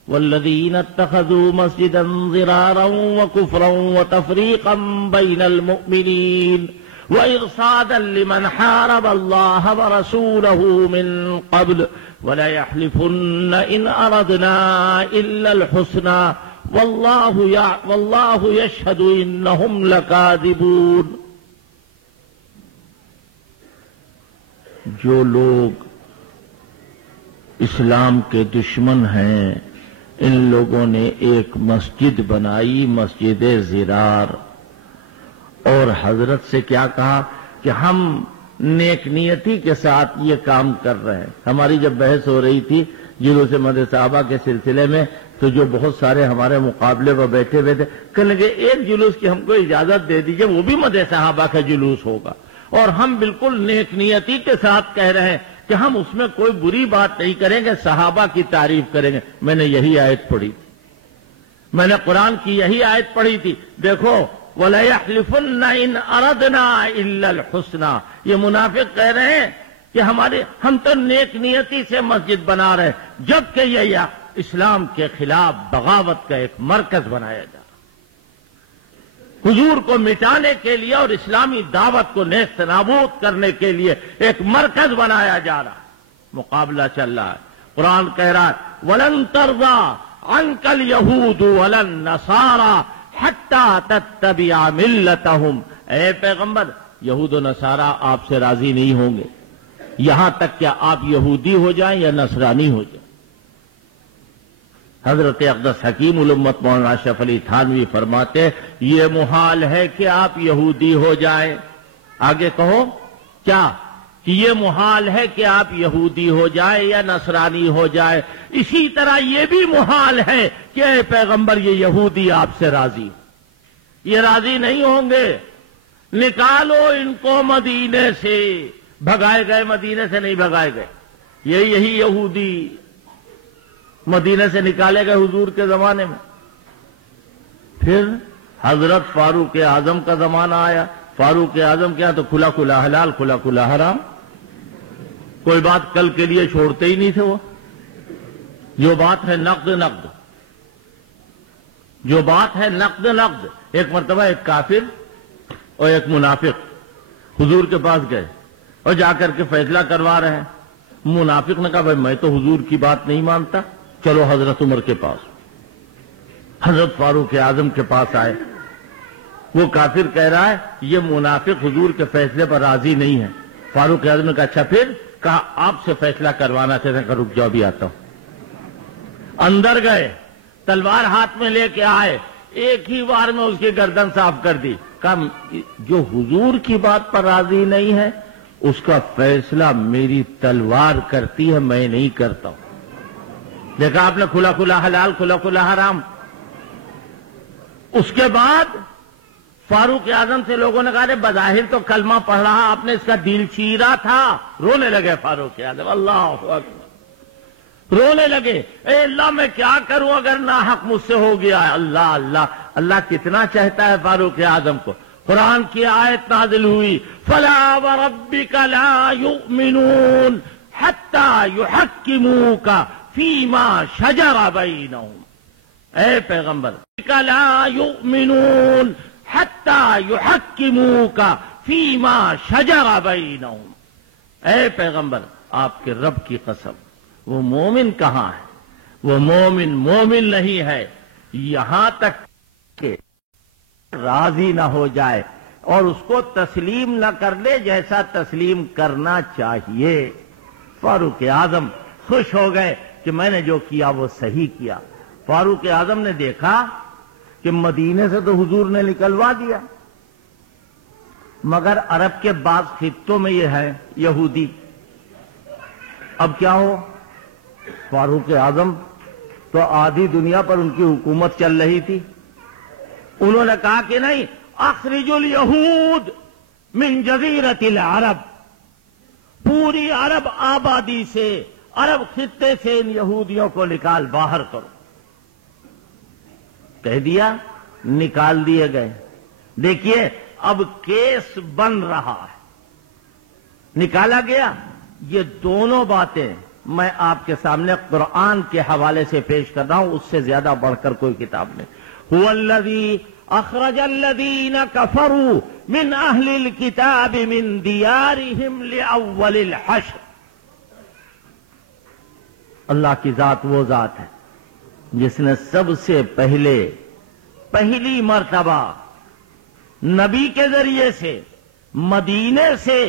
والذین اتخذوا مسجدا ضرارا وکفرا وتفریقا بین المؤمنین وإرصادا لمن حارب الله ورسوله من قبل وليحلفن إن أردنا إلا الحسنى والله يشهد إنهم لكاذبون۔ جو لوگ اسلام کے دشمن ہیں، ان لوگوں نے ایک مسجد بنائی، مسجد ضرار، اور حضرت سے کیا کہا کہ ہم نیک نیتی کے ساتھ یہ کام کر رہے ہیں۔ ہماری جب بحث ہو رہی تھی جلوس مدح صحابہ کے سلسلے میں، تو جو بہت سارے ہمارے مقابلے پر بیٹھے ہوئے تھے کہنے لگے ایک جلوس کی ہم کو اجازت دے دیجئے، وہ بھی مدح صحابہ کا جلوس ہوگا، اور ہم بالکل نیک نیتی کے ساتھ کہہ رہے ہیں کہ ہم اس میں کوئی بری بات نہیں کریں گے، صحابہ کی تعریف کریں گے۔ میں نے یہی آیت پڑھی تھی، میں نے قرآن کی یہی آیت پڑھی تھی، دیکھو وَلَيَحْلِفُنَّ إِنْ أَرَدْنَا إِلَّا الْحُسْنَى۔ یہ منافق کہہ رہے ہیں کہ ہم تو نیک نیتی سے مسجد بنا رہے ہیں، جبکہ یہ اسلام کے خلاف بغاوت کا ایک مرکز بنایا جا رہا، حضور کو مٹانے کے لیے اور اسلامی دعوت کو نیست نابود کرنے کے لیے ایک مرکز بنایا جا رہا ہے۔ مقابلہ چل رہا ہے، قرآن کہہ رہا ہے وَلَن تَرْضَىٰ عَنْكَ الْيَهُودُ وَلَا النَّصَارَىٰ حَتَّىٰ تَتَّبِعَ مِلَّتَهُمْ اے پیغمبر یہود و نصارہ آپ سے راضی نہیں ہوں گے یہاں تک کہ آپ یہودی ہو جائیں یا نصرانی ہو جائیں۔ حضرت اقدس حکیم الامت مولانا اشرف علی تھانوی فرماتے یہ محال ہے کہ آپ یہودی ہو جائیں۔ آگے کہو کیا کہ یہ محال ہے کہ آپ یہودی ہو جائیں یا نصرانی ہو جائیں، اسی طرح یہ بھی محال ہے کہ اے پیغمبر یہ یہودی آپ سے راضی ہو، یہ راضی نہیں ہوں گے، نکالو ان کو مدینے سے۔ بھگائے گئے مدینے سے نہیں بھگائے گئے، یہی یہودی مدینے سے نکالے گئے حضور کے زمانے میں۔ پھر حضرت فاروق اعظم کا زمانہ آیا، فاروق اعظم کیا تو کھلا کھلا حلال کھلا کھلا حرام، کوئی بات کل کے لیے چھوڑتے ہی نہیں تھے وہ، جو بات ہے نقد نقد، جو بات ہے نقد نقد۔ ایک مرتبہ ایک کافر اور ایک منافق حضور کے پاس گئے اور جا کر کے فیصلہ کروا رہے ہیں۔ منافق نے کہا بھائی میں تو حضور کی بات نہیں مانتا، چلو حضرت عمر کے پاس۔ حضرت فاروق اعظم کے پاس آئے، وہ کافر کہہ رہا ہے یہ منافق حضور کے فیصلے پر راضی نہیں ہے۔ فاروق اعظم نے کہا اچھا پھر؟ کہا آپ سے فیصلہ کروانا چاہتے ہیں، کہ رک جاؤ بھی آتا ہوں۔ اندر گئے، تلوار ہاتھ میں لے کے آئے، ایک ہی بار میں اس کی گردن صاف کر دی۔ کہا جو حضور کی بات پر راضی نہیں ہے اس کا فیصلہ میری تلوار کرتی ہے، میں نہیں کرتا ہوں۔ دیکھا آپ نے کھلا کھلا حلال کھلا کھلا حرام۔ اس کے بعد فاروق اعظم سے لوگوں نے کہا بظاہر تو کلمہ پڑھ رہا، آپ نے اس کا دل چیرا تھا۔ رونے لگے فاروق اعظم، اللہ اکبر، رونے لگے، اے اللہ میں کیا کروں اگر ناحق مجھ سے ہو گیا ہے۔ اللہ اللہ اللہ کتنا چاہتا ہے فاروق اعظم کو۔ قرآن کی آیت نازل ہوئی، فَلَا وَرَبِّكَ لَا يُؤْمِنُونَ حَتَّى يُحَكِّمُوكَ فِي مَا شَجَرَ بَيْنَهُمْ۔ اے پیغمبر لَا يُؤْمِنُونَ حَتَّى يُحَكِّمُوكَ فِي مَا شَجَرَ بَيْنَهُمْ۔ اے پیغمبر آپ کے رب کی قسم، وہ مومن کہاں ہے؟ وہ مومن نہیں ہے یہاں تک کہ راضی نہ ہو جائے اور اس کو تسلیم نہ کر لے جیسا تسلیم کرنا چاہیے۔ فاروق اعظم خوش ہو گئے کہ میں نے جو کیا وہ صحیح کیا۔ فاروق اعظم نے دیکھا کہ مدینے سے تو حضور نے نکلوا دیا، مگر عرب کے بعض خطوں میں یہ ہے یہودی، اب کیا ہو؟ فاروق اعظم تو آدھی دنیا پر ان کی حکومت چل رہی تھی، انہوں نے کہا کہ نہیں، اخرج الیہود من جزیرۃ العرب، پوری عرب آبادی سے، عرب خطے سے ان یہودیوں کو نکال باہر کرو۔ کہہ دیا، نکال دیے گئے۔ دیکھیے اب کیس بن رہا ہے، نکالا گیا۔ یہ دونوں باتیں میں آپ کے سامنے قرآن کے حوالے سے پیش کر رہا ہوں، اس سے زیادہ بڑھ کر کوئی کتاب نہیں۔ هو الذي اخرج الذين كفروا من اهل الكتاب من ديارهم لاول الحشر۔ اللہ کی ذات وہ ذات ہے جس نے سب سے پہلی مرتبہ نبی کے ذریعے سے مدینے سے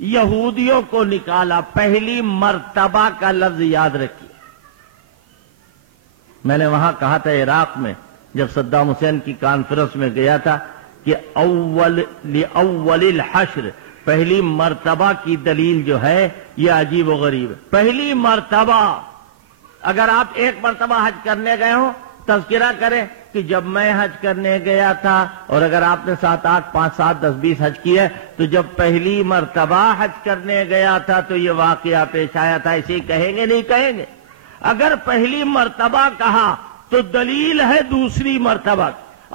یہودیوں کو نکالا۔ پہلی مرتبہ کا لفظ یاد رکھیے۔ میں نے وہاں کہا تھا عراق میں جب صدام حسین کی کانفرنس میں گیا تھا کہ اول الحشر، پہلی مرتبہ کی دلیل جو ہے یہ عجیب و غریب ہے۔ پہلی مرتبہ، اگر آپ ایک مرتبہ حج کرنے گئے ہوں تذکرہ کریں کہ جب میں حج کرنے گیا تھا، اور اگر آپ نے 7 8 5 7 10 20 حج کیے تو جب پہلی مرتبہ حج کرنے گیا تھا تو یہ واقعہ پیش آیا تھا، اسے کہیں گے نہیں کہیں گے؟ اگر پہلی مرتبہ کہا تو دلیل ہے دوسری مرتبہ۔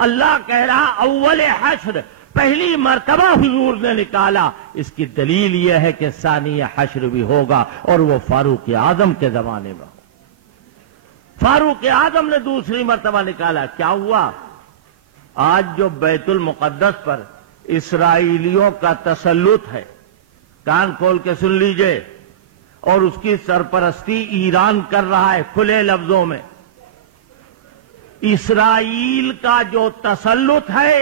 اللہ کہہ رہا اول حشر، پہلی مرتبہ حضور نے نکالا، اس کی دلیل یہ ہے کہ ثانی حشر بھی ہوگا، اور وہ فاروق اعظم کے زمانے میں۔ فاروق اعظم نے دوسری مرتبہ نکالا، کیا ہوا؟ آج جو بیت المقدس پر اسرائیلیوں کا تسلط ہے، کان کھول کے سن لیجئے، اور اس کی سرپرستی ایران کر رہا ہے کھلے لفظوں میں۔ اسرائیل کا جو تسلط ہے،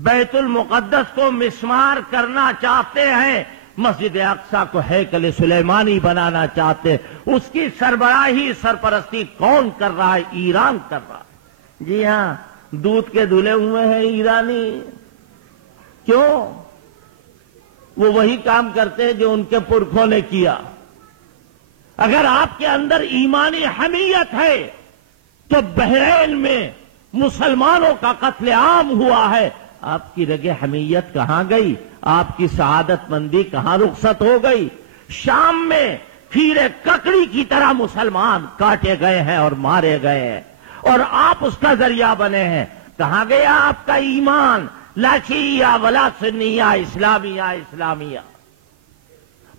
بیت المقدس کو مسمار کرنا چاہتے ہیں، مسجد اقصی کو ہیکل سلیمانی بنانا چاہتے ہیں، اس کی سربراہی سرپرستی کون کر رہا ہے؟ ایران کر رہا ہے۔ جی ہاں، دودھ کے دھلے ہوئے ہیں ایرانی۔ کیوں؟ وہ وہی کام کرتے ہیں جو ان کے پرکھوں نے کیا۔ اگر آپ کے اندر ایمانی حمیت ہے تو بحرین میں مسلمانوں کا قتل عام ہوا ہے، آپ کی رگ حمیت کہاں گئی؟ آپ کی سعادت مندی کہاں رخصت ہو گئی؟ شام میں کھیرے ککڑی کی طرح مسلمان کاٹے گئے ہیں اور مارے گئے ہیں، اور آپ اس کا ذریعہ بنے ہیں۔ کہاں گیا آپ کا ایمان؟ لا شیعہ ولا سنیہ، اسلامیہ اسلامیہ۔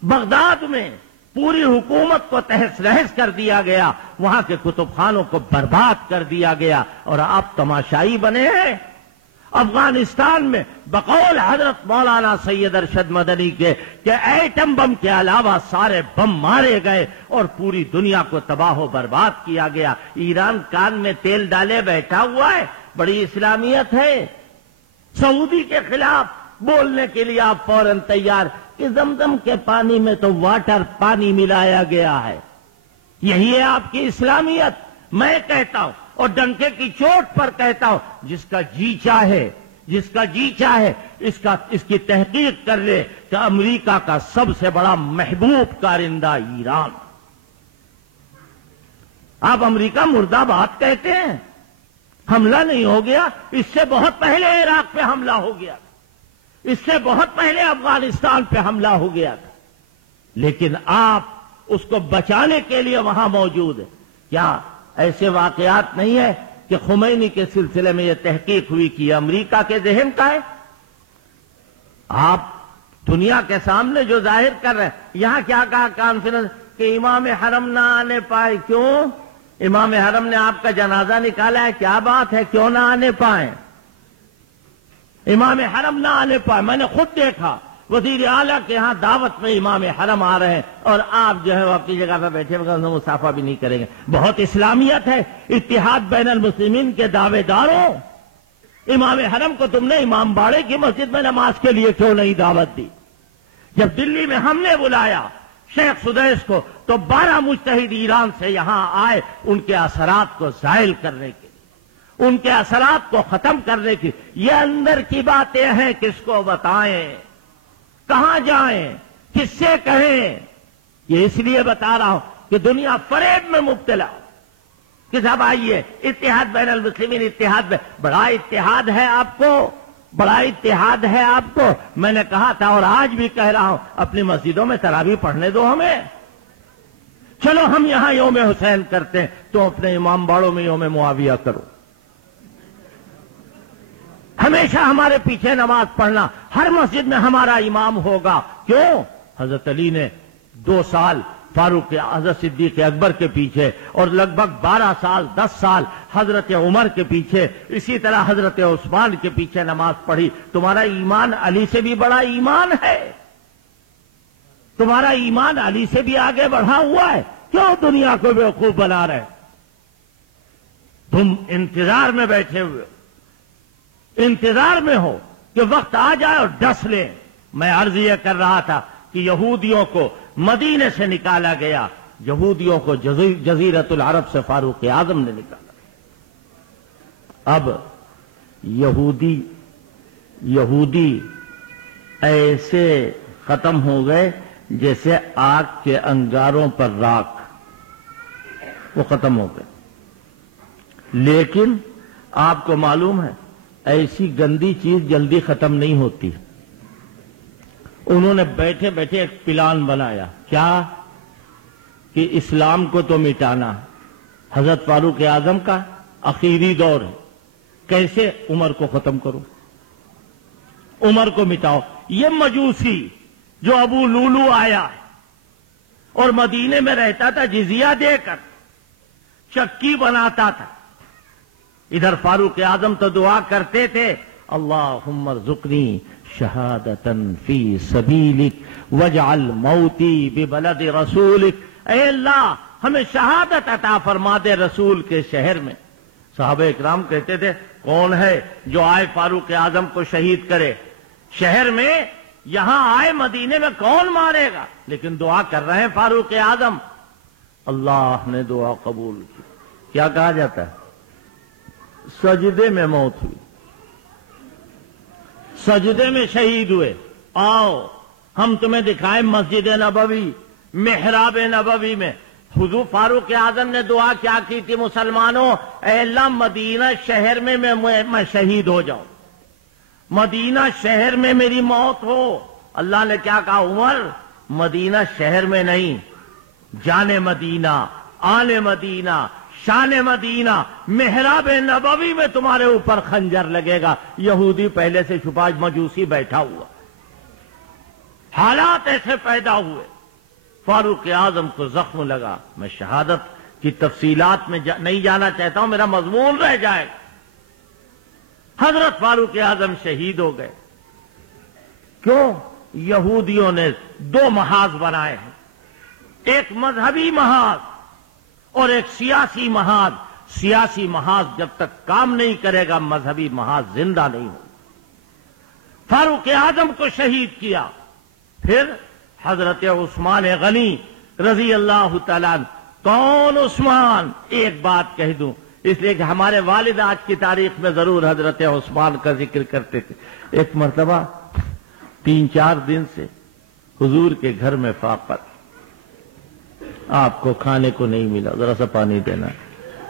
بغداد میں پوری حکومت کو تہس نہس کر دیا گیا، وہاں کے کتب خانوں کو برباد کر دیا گیا، اور آپ تماشائی بنے ہیں۔ افغانستان میں بقول حضرت مولانا سید ارشد مدنی کے کہ ایٹم بم کے علاوہ سارے بم مارے گئے اور پوری دنیا کو تباہ و برباد کیا گیا۔ ایران کان میں تیل ڈالے بیٹھا ہوا ہے، بڑی اسلامیت ہے۔ سعودی کے خلاف بولنے کے لیے آپ فوراً تیار کہ زمزم کے پانی میں تو واٹر پانی ملایا گیا ہے۔ یہی ہے آپ کی اسلامیت۔ میں کہتا ہوں اور ڈنکے کی چوٹ پر کہتا ہوں، جس کا جی چاہے اس کی تحقیق کر لے کہ امریکہ کا سب سے بڑا محبوب کارندہ ایران۔ آپ امریکہ مرد آباد کہتے ہیں، حملہ نہیں ہو گیا؟ اس سے بہت پہلے عراق پہ حملہ ہو گیا، اس سے بہت پہلے افغانستان پہ حملہ ہو گیا تھا، لیکن آپ اس کو بچانے کے لیے وہاں موجود ہیں۔ کیا ایسے واقعات نہیں ہے کہ خمینی کے سلسلے میں یہ تحقیق ہوئی کہ امریکہ کے ذہن کا ہے؟ آپ دنیا کے سامنے جو ظاہر کر رہے ہیں، یہاں کیا کہا کانفرنس کہ امام حرم نہ آنے پائے؟ کیوں؟ امام حرم نے آپ کا جنازہ نکالا ہے، کیا بات ہے؟ کیوں نہ آنے پائیں؟ امام حرم نہ آنے پائے، میں نے خود دیکھا وزیر اعلیٰ کے ہاں دعوت میں امام حرم آ رہے ہیں، اور آپ جو ہے وہ اپنی جگہ پہ بیٹھے ہوئے مصافحہ بھی نہیں کریں گے۔ بہت اسلامیت ہے۔ اتحاد بین المسلمین کے دعوے داروں، امام حرم کو تم نے امام باڑے کی مسجد میں نماز کے لیے کیوں نہیں دعوت دی؟ جب دلی میں ہم نے بلایا شیخ سدیس کو تو 12 مجتہد ایران سے یہاں آئے ان کے اثرات کو زائل کرنے کے لیے، ان کے اثرات کو ختم کرنے کی۔ یہ اندر کی باتیں ہیں، کس کو بتائیں؟ کہاں جائیں؟ کس سے کہیں؟ یہ اس لیے بتا رہا ہوں کہ دنیا فریب میں مبتلا کہ صاحب آئیے اتحاد بین المسلمین، اتحاد میں بڑا اتحاد ہے آپ کو، بڑا اتحاد ہے آپ کو۔ میں نے کہا تھا اور آج بھی کہہ رہا ہوں، اپنی مسجدوں میں تراویح پڑھنے دو ہمیں۔ چلو ہم یہاں یوم حسین کرتے ہیں، تو اپنے امام باڑوں میں یوم معاویہ کرو۔ ہمیشہ ہمارے پیچھے نماز پڑھنا، ہر مسجد میں ہمارا امام ہوگا۔ کیوں؟ حضرت علی نے 2 سال فاروق حضرت صدیق اکبر کے پیچھے، اور لگ بھگ 12 سال 10 سال حضرت عمر کے پیچھے، اسی طرح حضرت عثمان کے پیچھے نماز پڑھی۔ تمہارا ایمان علی سے بھی بڑا ایمان ہے، تمہارا ایمان علی سے بھی آگے بڑھا ہوا ہے۔ کیوں دنیا کو بیوقوف بنا رہے؟ تم انتظار میں بیٹھے ہوئے، انتظار میں ہو کہ وقت آ جائے اور ڈس لیں۔ میں عرض یہ کر رہا تھا کہ یہودیوں کو مدینے سے نکالا گیا، یہودیوں کو جزیرت العرب سے فاروق اعظم نے نکالا۔ اب یہودی ایسے ختم ہو گئے جیسے آگ کے انگاروں پر راکھ، وہ ختم ہو گئے۔ لیکن آپ کو معلوم ہے ایسی گندی چیز جلدی ختم نہیں ہوتی۔ انہوں نے بیٹھے بیٹھے ایک پلان بنایا، کیا کہ اسلام کو تو مٹانا۔ حضرت فاروق اعظم کا آخری دور ہے، کیسے عمر کو ختم کرو، عمر کو مٹاؤ۔ یہ مجوسی جو ابو لولو آیا اور مدینے میں رہتا تھا جزیہ دے کر، چکی بناتا تھا، ادھر فاروق اعظم تو دعا کرتے تھے، اللہم ارزقنی شہادتن فی سبیلک واجعل موتی ببلد رسولک۔ اے اللہ ہمیں شہادت عطا فرما دے رسول کے شہر میں۔ صحابہ اکرام کہتے تھے کون ہے جو آئے فاروق اعظم کو شہید کرے؟ شہر میں یہاں آئے مدینے میں کون مارے گا؟ لیکن دعا کر رہے ہیں فاروق اعظم. اللہ نے دعا قبول کی. کیا کہا جاتا ہے؟ سجدے میں موت ہوئی، سجدے میں شہید ہوئے. آؤ ہم تمہیں دکھائیں مسجد نبوی، محراب نبوی میں حضور فاروق اعظم نے دعا کیا کی تھی مسلمانوں؟ اے اللہ مدینہ شہر میں میں شہید ہو جاؤں، مدینہ شہر میں میری موت ہو. اللہ نے کیا کہا؟ عمر مدینہ شہر میں نہیں، جانے مدینہ، آنے مدینہ، شان مدینہ، محراب نبوی میں تمہارے اوپر خنجر لگے گا. یہودی پہلے سے چھپا مجوسی بیٹھا ہوا. حالات ایسے پیدا ہوئے. فاروق اعظم کو زخم لگا. میں شہادت کی تفصیلات میں نہیں جانا چاہتا ہوں، میرا مضمون رہ جائے. حضرت فاروق اعظم شہید ہو گئے. کیوں؟ یہودیوں نے دو محاذ بنائے ہیں، ایک مذہبی محاذ اور ایک سیاسی محاذ. سیاسی محاذ جب تک کام نہیں کرے گا مذہبی محاذ زندہ نہیں ہوگا. فاروق اعظم کو شہید کیا. پھر حضرت عثمان غنی رضی اللہ تعالیٰ. کون عثمان؟ ایک بات کہہ دوں اس لیے کہ ہمارے والد آج کی تاریخ میں ضرور حضرت عثمان کا ذکر کرتے تھے. ایک مرتبہ 3-4 دن سے حضور کے گھر میں فاقہ، آپ کو کھانے کو نہیں ملا، ذرا سا پانی دینا.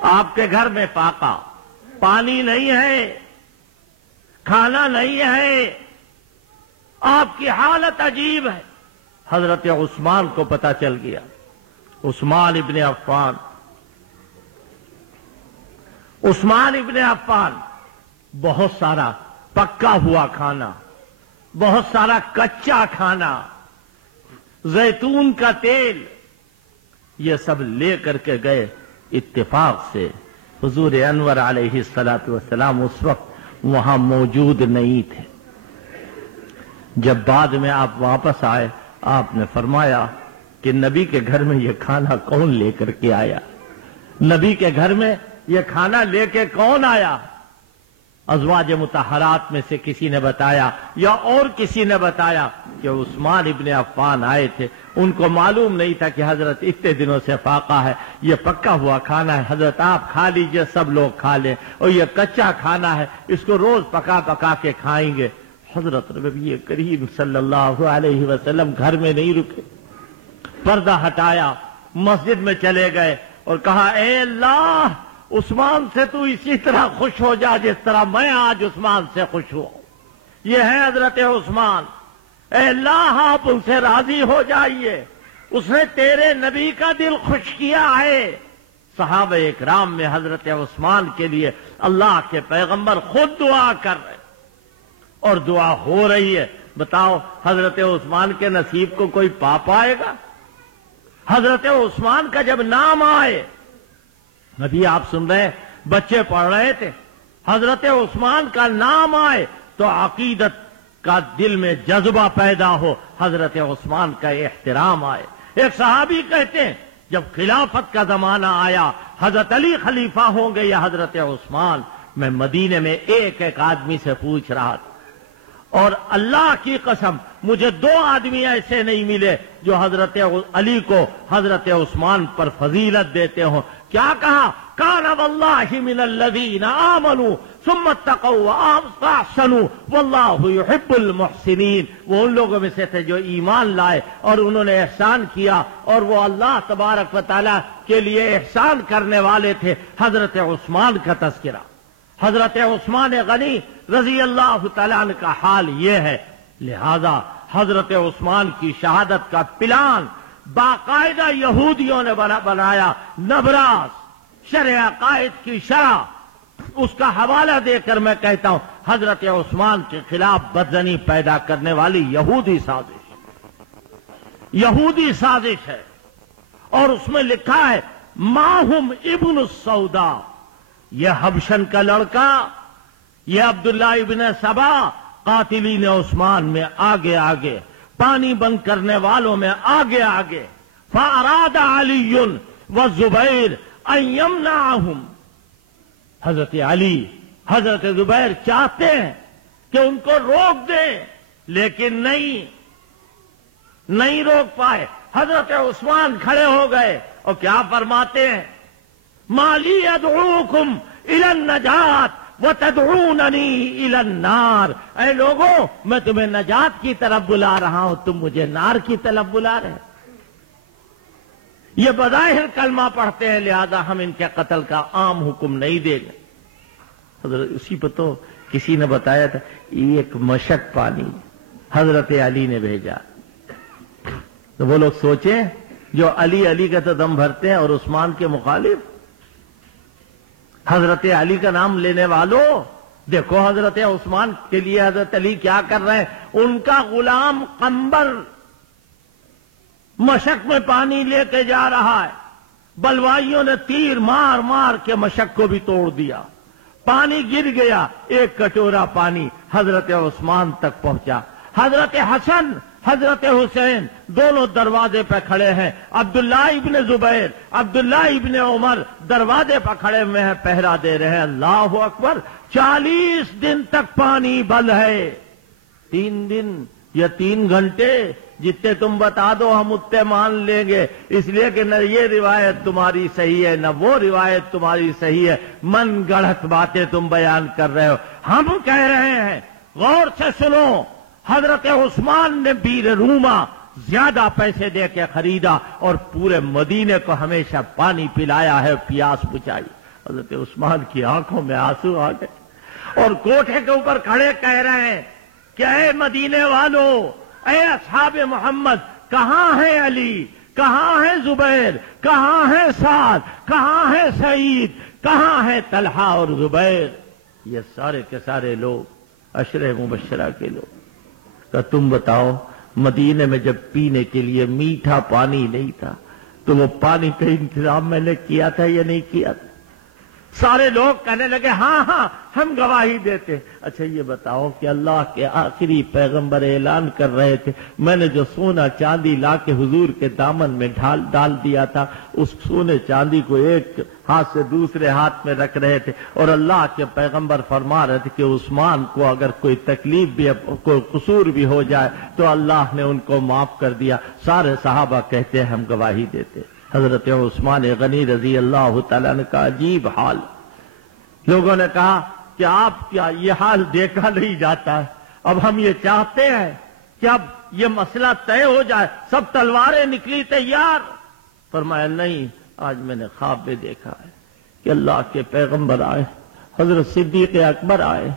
آپ کے گھر میں فاقہ، پانی نہیں ہے، کھانا نہیں ہے، آپ کی حالت عجیب ہے. حضرت عثمان کو پتا چل گیا. عثمان ابن عفان بہت سارا پکا ہوا کھانا، بہت سارا کچا کھانا، زیتون کا تیل، یہ سب لے کر کے گئے. اتفاق سے حضور انور علیہ الصلوۃ والسلام اس وقت وہاں موجود نہیں تھے. جب بعد میں آپ واپس آئے آپ نے فرمایا کہ نبی کے گھر میں یہ کھانا کون لے کر کے آیا؟ نبی کے گھر میں یہ کھانا لے کے کون آیا؟ ازواج مطہرات میں سے کسی نے بتایا یا اور کسی نے بتایا کہ عثمان ابن عفان آئے تھے. ان کو معلوم نہیں تھا کہ حضرت اتنے دنوں سے فاقہ ہے، یہ پکا ہوا کھانا ہے، حضرت آپ کھا لیجئے، سب لوگ کھا لیں، اور یہ کچا کھانا ہے، اس کو روز پکا پکا کے کھائیں گے. حضرت نبی کریم صلی اللہ علیہ وسلم گھر میں نہیں رکے، پردہ ہٹایا، مسجد میں چلے گئے اور کہا اے اللہ عثمان سے تو اسی طرح خوش ہو جا جس طرح میں آج عثمان سے خوش ہوں. یہ ہے حضرت عثمان. اے اللہ آپ ان سے راضی ہو جائیے، اس نے تیرے نبی کا دل خوش کیا ہے. صحابہ اکرام میں حضرت عثمان کے لیے اللہ کے پیغمبر خود دعا کر رہے اور دعا ہو رہی ہے. بتاؤ حضرت عثمان کے نصیب کو کوئی پا پائے گا؟ حضرت عثمان کا جب نام آئے، نبی آپ سن رہے ہیں، بچے پڑھ رہے تھے، حضرت عثمان کا نام آئے تو عقیدت کا دل میں جذبہ پیدا ہو، حضرت عثمان کا احترام آئے. ایک صحابی کہتے ہیں جب خلافت کا زمانہ آیا، حضرت علی خلیفہ ہوں گے یا حضرت عثمان، میں مدینے میں ایک ایک آدمی سے پوچھ رہا تھا، اور اللہ کی قسم مجھے 2 آدمی ایسے نہیں ملے جو حضرت علی کو حضرت عثمان پر فضیلت دیتے ہوں. کیا کہا؟ کان واللہ من الذین آمنوا ثم اتقوا واحسنوا واللہ یحب المحسنین. وہ ان لوگوں میں سے تھے جو ایمان لائے اور انہوں نے احسان کیا، اور وہ اللہ تبارک و تعالی کے لیے احسان کرنے والے تھے. حضرت عثمان کا تذکرہ، حضرت عثمان غنی رضی اللہ تعالیٰ عنہ کا حال یہ ہے. لہذا حضرت عثمان کی شہادت کا پلان باقاعدہ یہودیوں نے بنایا. نبراس شرع عقائد کی شرح، اس کا حوالہ دے کر میں کہتا ہوں حضرت عثمان کے خلاف بدزنی پیدا کرنے والی یہودی سازش ہے. اور اس میں لکھا ہے ماہم ابن السودا، یہ حبشن کا لڑکا، یہ عبداللہ ابن سبا قاتلین عثمان میں آگے آگے، پانی بند کرنے والوں میں آگے آگے. فاراد علی والزبیر ان یمنعہم، حضرت علی حضرت زبیر چاہتے ہیں کہ ان کو روک دیں، لیکن نہیں روک پائے۔ حضرت عثمان کھڑے ہو گئے اور کیا فرماتے ہیں؟ مالی ادعوکم الی النجات وتدعوننی الی النار۔ اے لوگوں، میں تمہیں نجات کی طرف بلا رہا ہوں، تم مجھے نار کی طرف بلا رہے ہیں۔ یہ بظاہر کلمہ پڑھتے ہیں، لہذا ہم ان کے قتل کا عام حکم نہیں دیں گے۔ حضرت اسی پہ تو کسی نے بتایا تھا، ایک مشک پانی حضرت علی نے بھیجا، تو وہ لوگ سوچیں جو علی کا تو دم بھرتے ہیں اور عثمان کے مخالف، حضرت علی کا نام لینے والوں دیکھو حضرت عثمان کے لیے حضرت علی کیا کر رہے ہیں۔ ان کا غلام قنبر مشک میں پانی لے کے جا رہا ہے، بلوائیوں نے تیر مار مار کے مشک کو بھی توڑ دیا، پانی گر گیا، ایک کٹورا پانی حضرت عثمان تک پہنچا۔ حضرت حسن حضرت حسین دونوں دروازے پہ کھڑے ہیں، عبداللہ ابن زبیر عبداللہ ابن عمر دروازے پہ کھڑے ہوئے ہیں، پہرا دے رہے ہیں۔ اللہ اکبر، 40 دن تک پانی بند ہے۔ 3 دن یا 3 گھنٹے جتنے تم بتا دو ہم اتنے مان لیں گے، اس لیے کہ نہ یہ روایت تمہاری صحیح ہے نہ وہ روایت تمہاری صحیح ہے، من گڑھت باتیں تم بیان کر رہے ہو۔ ہم کہہ رہے ہیں غور سے سنو، حضرت عثمان نے بیر روما زیادہ پیسے دے کے خریدا اور پورے مدینے کو ہمیشہ پانی پلایا ہے، پیاس بجھائی۔ حضرت عثمان کی آنکھوں میں آنسو آ گئے اور کوٹھے کے اوپر کھڑے کہہ رہے ہیں کہ اے مدینے والو، اے اصحاب محمد، کہاں ہے علی، کہاں ہے زبیر، کہاں ہے سعد، کہاں ہے سعید، کہاں ہے طلحہ اور زبیر؟ یہ سارے کے سارے لوگ عشرہ مبشرہ کے لوگ۔ تو تم بتاؤ، مدینے میں جب پینے کے لیے میٹھا پانی نہیں تھا تو وہ پانی کا انتظام میں نے کیا تھا یا نہیں کیا تھا؟ سارے لوگ کہنے لگے ہاں ہم گواہی دیتے۔ اچھا یہ بتاؤ کہ اللہ کے آخری پیغمبر اعلان کر رہے تھے، میں نے جو سونا چاندی لا کے حضور کے دامن میں ڈال دیا تھا، اس سونے چاندی کو ایک ہاتھ سے دوسرے ہاتھ میں رکھ رہے تھے، اور اللہ کے پیغمبر فرما رہے تھے کہ عثمان کو اگر کوئی تکلیف بھی، کوئی قصور بھی ہو جائے تو اللہ نے ان کو معاف کر دیا۔ سارے صحابہ کہتے ہیں ہم گواہی دیتے۔ حضرت عثمان غنی رضی اللہ تعالیٰ نے کہا عجیب حال۔ لوگوں نے کہا کہ آپ کیا یہ حال دیکھا نہیں جاتا ہے؟ اب ہم یہ چاہتے ہیں کہ اب یہ مسئلہ طے ہو جائے، سب تلواریں نکلی تیار۔ فرمایا نہیں، آج میں نے خواب میں دیکھا ہے کہ اللہ کے پیغمبر آئے، حضرت صدیق اکبر آئے،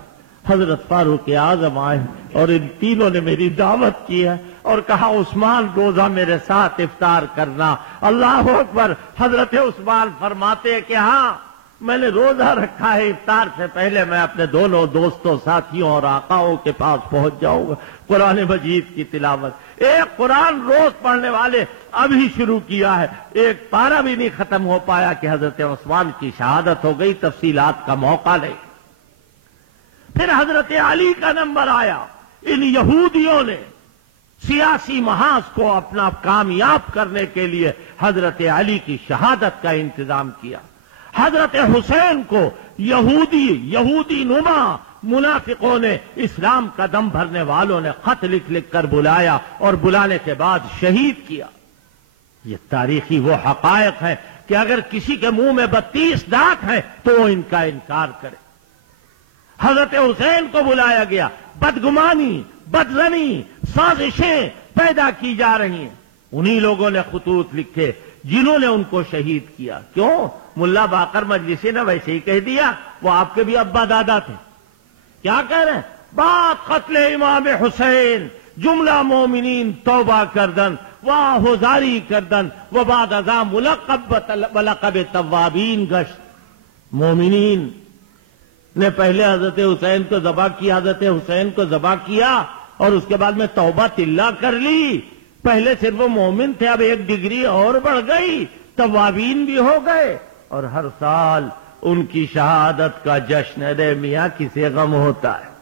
حضرت فاروق اعظم آئے، اور ان تینوں نے میری دعوت کی ہے اور کہا عثمان روزہ میرے ساتھ افطار کرنا۔ اللہ اکبر۔ حضرت عثمان فرماتے کہ ہاں میں نے روزہ رکھا ہے، افطار سے پہلے میں اپنے دونوں دوستوں ساتھیوں اور آقاؤں کے پاس پہنچ جاؤں گا۔ قرآن مجید کی تلاوت، ایک قرآن روز پڑھنے والے ابھی شروع کیا ہے، ایک پارہ بھی نہیں ختم ہو پایا کہ حضرت عثمان کی شہادت ہو گئی، تفصیلات کا موقع نہیں۔ پھر حضرت علی کا نمبر آیا۔ ان یہودیوں نے سیاسی محاذ کو اپنا کامیاب کرنے کے لیے حضرت علی کی شہادت کا انتظام کیا۔ حضرت حسین کو یہودی نما منافقوں نے، اسلام کا دم بھرنے والوں نے خط لکھ کر بلایا اور بلانے کے بعد شہید کیا۔ یہ تاریخی وہ حقائق ہیں کہ اگر کسی کے منہ میں 32 دانت ہیں تو وہ ان کا انکار کرے۔ حضرت حسین کو بلایا گیا، بدگمانی، بدزنی، سازشیں پیدا کی جا رہی ہیں۔ انہی لوگوں نے خطوط لکھے جنہوں نے ان کو شہید کیا۔ کیوں؟ ملا باقر مجلسی نے ویسے ہی کہہ دیا، وہ آپ کے بھی ابا دادا تھے۔ کیا کہہ رہے ہیں؟ بات قتل امام حسین، جملہ مومنین توبہ کردن واہ ہوزاری کردن و بعد ازاں ملقب توابین گشت۔ مومنین نے پہلے حضرت حسین کو ذبح کیا، حضرت حسین کو ذبح کیا اور اس کے بعد میں توبہ تلہ کر لی۔ پہلے صرف وہ مومن تھے، اب ایک ڈگری اور بڑھ گئی، توابین بھی ہو گئے، اور ہر سال ان کی شہادت کا جشن۔ ارے میاں کسے غم ہوتا ہے؟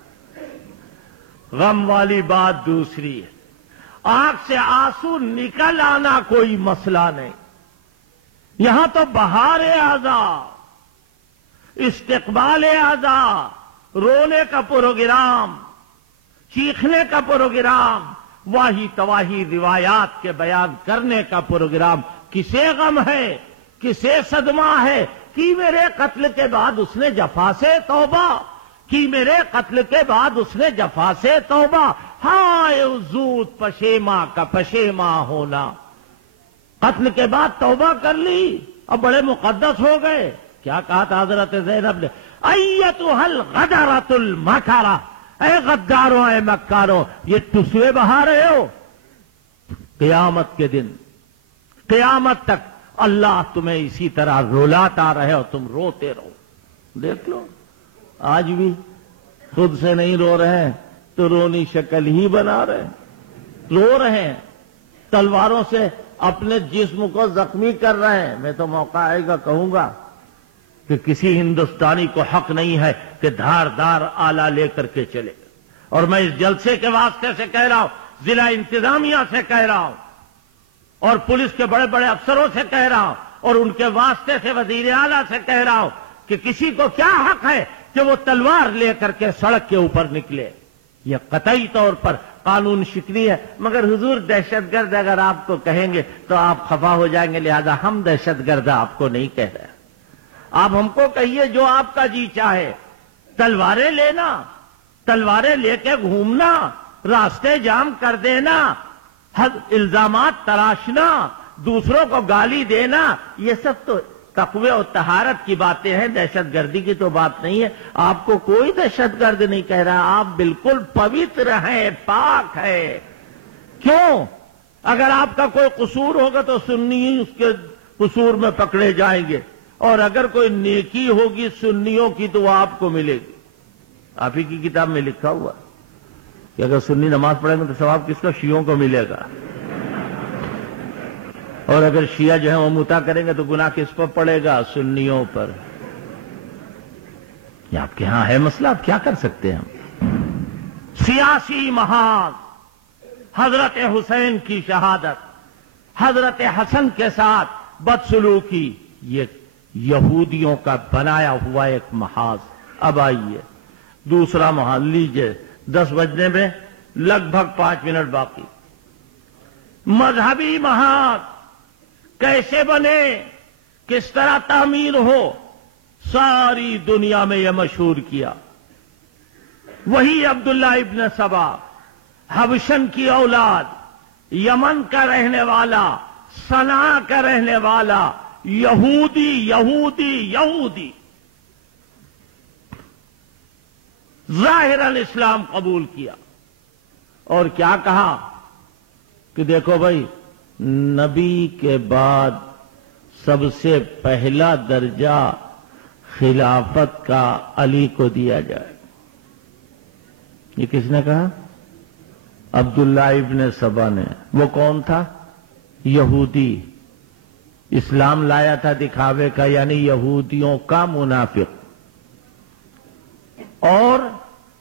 غم والی بات دوسری ہے، آنکھ سے آنسو نکل آنا کوئی مسئلہ نہیں۔ یہاں تو بہار عذاب، استقبال اعضاء، رونے کا پروگرام، چیخنے کا پروگرام، واہی تواہی روایات کے بیان کرنے کا پروگرام. کسے غم ہے، کسے صدمہ ہے کہ میرے قتل کے بعد اس نے جفا سے توبہ، کہ میرے قتل کے بعد اس نے جفا سے توبہ. ہائے زود پشیماں کا پشیماں ہونا. قتل کے بعد توبہ کر لی، اب بڑے مقدس ہو گئے. کیا کہا تھا حضرت زینب نے؟ ایتھا الغدرۃ المکرہ، اے غداروں، اے مکاروں، یہ ٹسوے بہا رہے ہو. قیامت کے دن، قیامت تک اللہ تمہیں اسی طرح رولاتا رہے اور تم روتے رہو. دیکھ لو آج بھی خود سے نہیں رو رہے ہیں تو رونی شکل ہی بنا رہے ہیں. رو رہے ہیں، تلواروں سے اپنے جسم کو زخمی کر رہے ہیں. میں تو موقع آئے گا کہوں گا کہ کسی ہندوستانی کو حق نہیں ہے کہ دھار دھار آلہ لے کر کے چلے. اور میں اس جلسے کے واسطے سے کہہ رہا ہوں، ضلع انتظامیہ سے کہہ رہا ہوں، اور پولیس کے بڑے بڑے افسروں سے کہہ رہا ہوں، اور ان کے واسطے سے وزیر اعلیٰ سے کہہ رہا ہوں کہ کسی کو کیا حق ہے کہ وہ تلوار لے کر کے سڑک کے اوپر نکلے. یہ قطعی طور پر قانون شکنی ہے. مگر حضور دہشت گرد اگر آپ کو کہیں گے تو آپ خفا ہو جائیں گے، لہذا ہم دہشت گرد آپ کو نہیں کہہ رہے. آپ ہم کو کہیے جو آپ کا جی چاہے. تلواریں لینا، تلواریں لے کے گھومنا، راستے جام کر دینا، الزامات تراشنا، دوسروں کو گالی دینا، یہ سب تو تقوی اور طہارت کی باتیں ہیں، دہشت گردی کی تو بات نہیں ہے. آپ کو کوئی دہشت گرد نہیں کہہ رہا، آپ بالکل پوتر ہیں، پاک ہے. کیوں؟ اگر آپ کا کوئی قصور ہوگا تو سنی اس کے قصور میں پکڑے جائیں گے، اور اگر کوئی نیکی ہوگی سنیوں کی تو وہ آپ کو ملے گی. آپ ہی کی کتاب میں لکھا ہوا کہ اگر سنی نماز پڑھیں گے تو ثواب کس کو؟ شیعوں کو ملے گا. اور اگر شیعہ جو ہے وہ متا کریں گے تو گناہ کس پر پڑے گا؟ سنیوں پر. یہ آپ کے ہاں ہے مسئلہ، آپ کیا کر سکتے ہیں؟ سیاسی محاذ، حضرت حسین کی شہادت، حضرت حسن کے ساتھ بدسلوکی، یہ یہودیوں کا بنایا ہوا ایک محاذ. اب آئیے دوسرا محاذ لیجئے. 10 بجنے میں لگ بھگ 5 منٹ باقی. مذہبی محاذ کیسے بنے، کس طرح تعمیر ہو، ساری دنیا میں یہ مشہور کیا. وہی عبداللہ ابن سبا، حبشن کی اولاد، یمن کا رہنے والا، صنعاء کا رہنے والا، یہودی یہودی یہودی، ظاہراً اسلام قبول کیا. اور کیا کہا کہ دیکھو بھائی، نبی کے بعد سب سے پہلا درجہ خلافت کا علی کو دیا جائے. یہ کس نے کہا؟ عبداللہ ابن سبا نے. وہ کون تھا؟ یہودی. اسلام لایا تھا دکھاوے کا، یعنی یہودیوں کا منافق. اور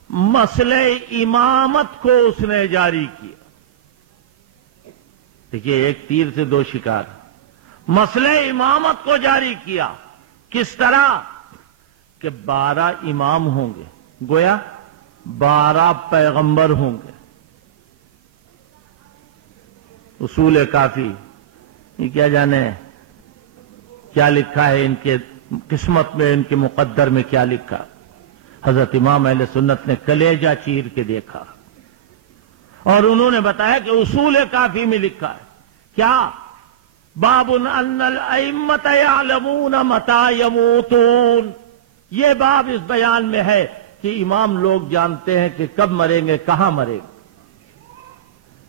مسئلہ امامت کو اس نے جاری کیا. دیکھیے، ایک تیر سے 2 شکار. مسئلہ امامت کو جاری کیا. کس طرح کہ 12 امام ہوں گے، گویا 12 پیغمبر ہوں گے. اصول کافی، یہ کیا جانے کیا لکھا ہے ان کے قسمت میں، ان کے مقدر میں کیا لکھا. حضرت امام اہل سنت نے کلیجہ چیر کے دیکھا اور انہوں نے بتایا کہ اصول کافی میں لکھا ہے کیا؟ باب ان الائمۃ یعلمون متی یموتون. یہ باب اس بیان میں ہے کہ امام لوگ جانتے ہیں کہ کب مریں گے، کہاں مریں گے.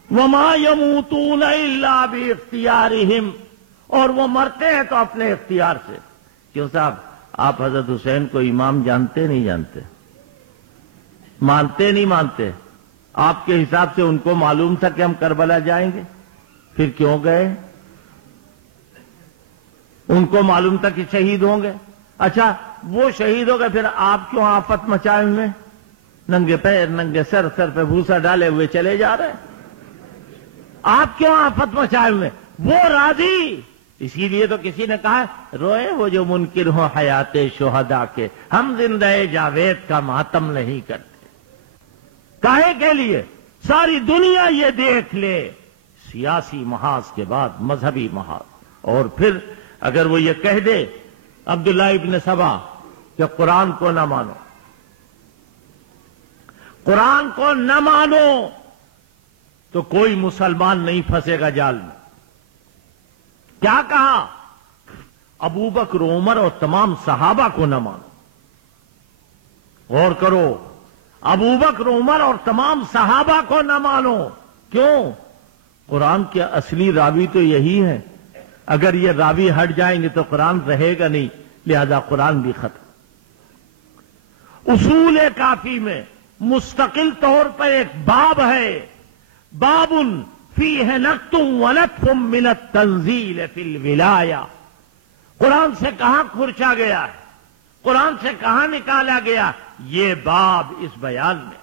وما یموتون الا باختیارہم، اور وہ مرتے ہیں تو اپنے اختیار سے. کیوں صاحب، آپ حضرت حسین کو امام جانتے نہیں جانتے؟ مانتے نہیں مانتے؟ آپ کے حساب سے ان کو معلوم تھا کہ ہم کربلا جائیں گے، پھر کیوں گئے؟ ان کو معلوم تھا کہ شہید ہوں گے. اچھا، وہ شہید ہو گئے، پھر آپ کیوں آفت مچائے ہوئے، ننگے پیر ننگے سر پہ بھوسا ڈالے ہوئے چلے جا رہے ہیں؟ آپ کیوں آفت مچائے ہوئے؟ وہ راضی اسی لیے تو کسی نے کہا روئے وہ جو منکر ہو حیات شہداء کے، ہم زندہ جاوید کا ماتم نہیں کرتے۔ کاہے کے لیے؟ ساری دنیا یہ دیکھ لے، سیاسی محاذ کے بعد مذہبی محاذ۔ اور پھر اگر وہ یہ کہہ دے عبداللہ ابن سبا کہ قرآن کو نہ مانو، قرآن کو نہ مانو، تو کوئی مسلمان نہیں پھنسے گا جال میں۔ کیا کہا؟ ابو بکر عمر اور تمام صحابہ کو نہ مانو۔ غور کرو، ابو بکر عمر اور تمام صحابہ کو نہ مانو۔ کیوں؟ قرآن کے اصلی راوی تو یہی ہے، اگر یہ راوی ہٹ جائیں گے تو قرآن رہے گا نہیں، لہذا قرآن بھی ختم۔ اصول کافی میں مستقل طور پر ایک باب ہے، باب فیہ نقط ونطف من التنزیل فی الولایہ۔ قرآن سے کہاں کھرچا گیا ہے، قرآن سے کہاں نکالا گیا، یہ باب اس بیان میں۔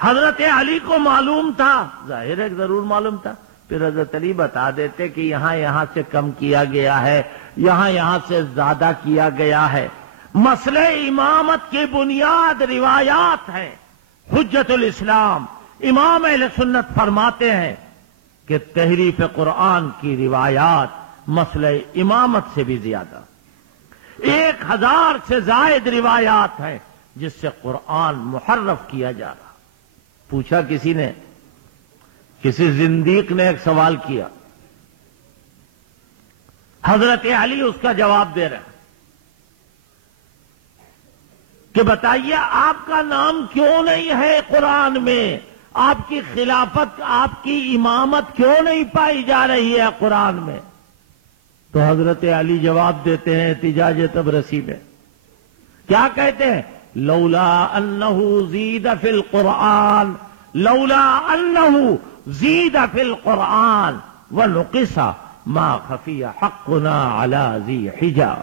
حضرت علی کو معلوم تھا، ظاہر ہے ضرور معلوم تھا، پھر حضرت علی بتا دیتے کہ یہاں سے کم کیا گیا ہے، یہاں سے زیادہ کیا گیا ہے۔ مسئلہ امامت کی بنیاد روایات ہے۔ حجت الاسلام امام اہل سنت فرماتے ہیں کہ تحریف قرآن کی روایات مسئلہ امامت سے بھی زیادہ، 1000 سے زائد روایات ہیں جس سے قرآن محرف کیا جا رہا۔ پوچھا کسی نے، کسی زندیق نے ایک سوال کیا، حضرت علی اس کا جواب دے رہے ہیں کہ بتائیے آپ کا نام کیوں نہیں ہے قرآن میں، آپ کی خلافت، آپ کی امامت کیوں نہیں پائی جا رہی ہے قرآن میں؟ تو حضرت علی جواب دیتے ہیں احتجاج طبرسی میں، کیا کہتے ہیں؟ لولا انہ زید فی القرآن، لولا انہ زید فی القرآن ونقص ما خفی حقنا علی ذی حجا،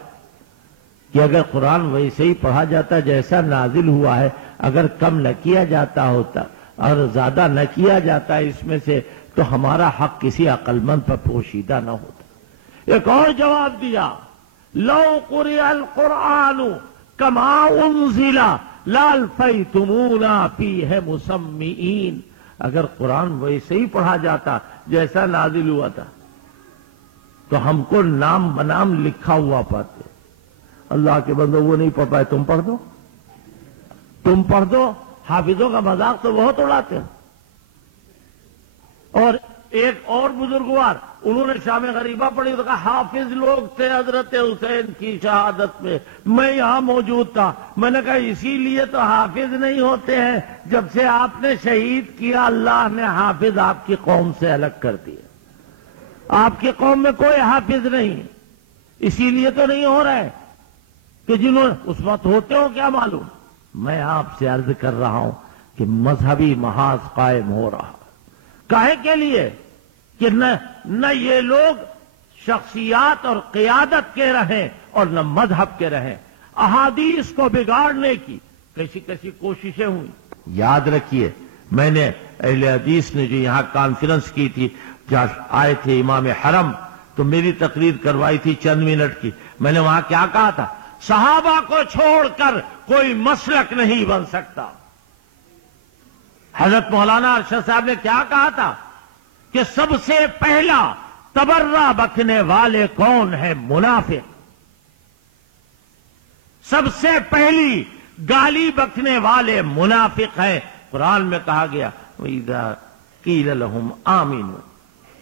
کہ اگر قرآن ویسے ہی پڑھا جاتا جیسا نازل ہوا ہے، اگر کم نہ کیا جاتا ہوتا اور زیادہ نہ کیا جاتا اس میں سے، تو ہمارا حق کسی عقل مند پر پوشیدہ نہ ہوتا۔ ایک اور جواب دیا، لو قرئ القرآن کما انزل لالفیتمونا فیہ مسمعین، اگر قرآن ویسے ہی پڑھا جاتا جیسا نازل ہوا تھا تو ہم کو نام بنام لکھا ہوا پاتے۔ اللہ کے بندو وہ نہیں پڑھ پائے، تم پڑھ دو، تم پڑھ دو۔ حافظوں کا مذاق تو بہت اڑاتے ہیں۔ اور ایک اور بزرگوار، انہوں نے شام غریبہ پڑھی تو کہا حافظ لوگ تھے حضرت حسین کی شہادت میں، میں یہاں موجود تھا۔ میں نے کہا اسی لیے تو حافظ نہیں ہوتے ہیں، جب سے آپ نے شہید کیا اللہ نے حافظ آپ کی قوم سے الگ کر دیا، آپ کی قوم میں کوئی حافظ نہیں، اسی لیے تو نہیں ہو رہا ہے کہ جنہوں اس وقت ہوتے ہو کیا معلوم۔ میں آپ سے عرض کر رہا ہوں کہ مذہبی محاذ قائم ہو رہا، کاہے کے لیے کہ نہ یہ لوگ شخصیات اور قیادت کے رہیں اور نہ مذہب کے رہیں۔ احادیث کو بگاڑنے کی کیسی کیسی کوششیں ہوئی۔ یاد رکھیے، میں نے اہل حدیث نے جو یہاں کانفرنس کی تھی، جہاں آئے تھے امام حرم، تو میری تقریر کروائی تھی چند منٹ کی۔ میں نے وہاں کیا کہا تھا؟ صحابہ کو چھوڑ کر کوئی مسلک نہیں بن سکتا۔ حضرت مولانا ارشد صاحب نے کیا کہا تھا کہ سب سے پہلا تبرہ بکنے والے کون ہے؟ منافق۔ سب سے پہلی گالی بکنے والے منافق ہیں۔ قرآن میں کہا گیا وَإِذَا قِيلَ لَهُمْ آمِنُوا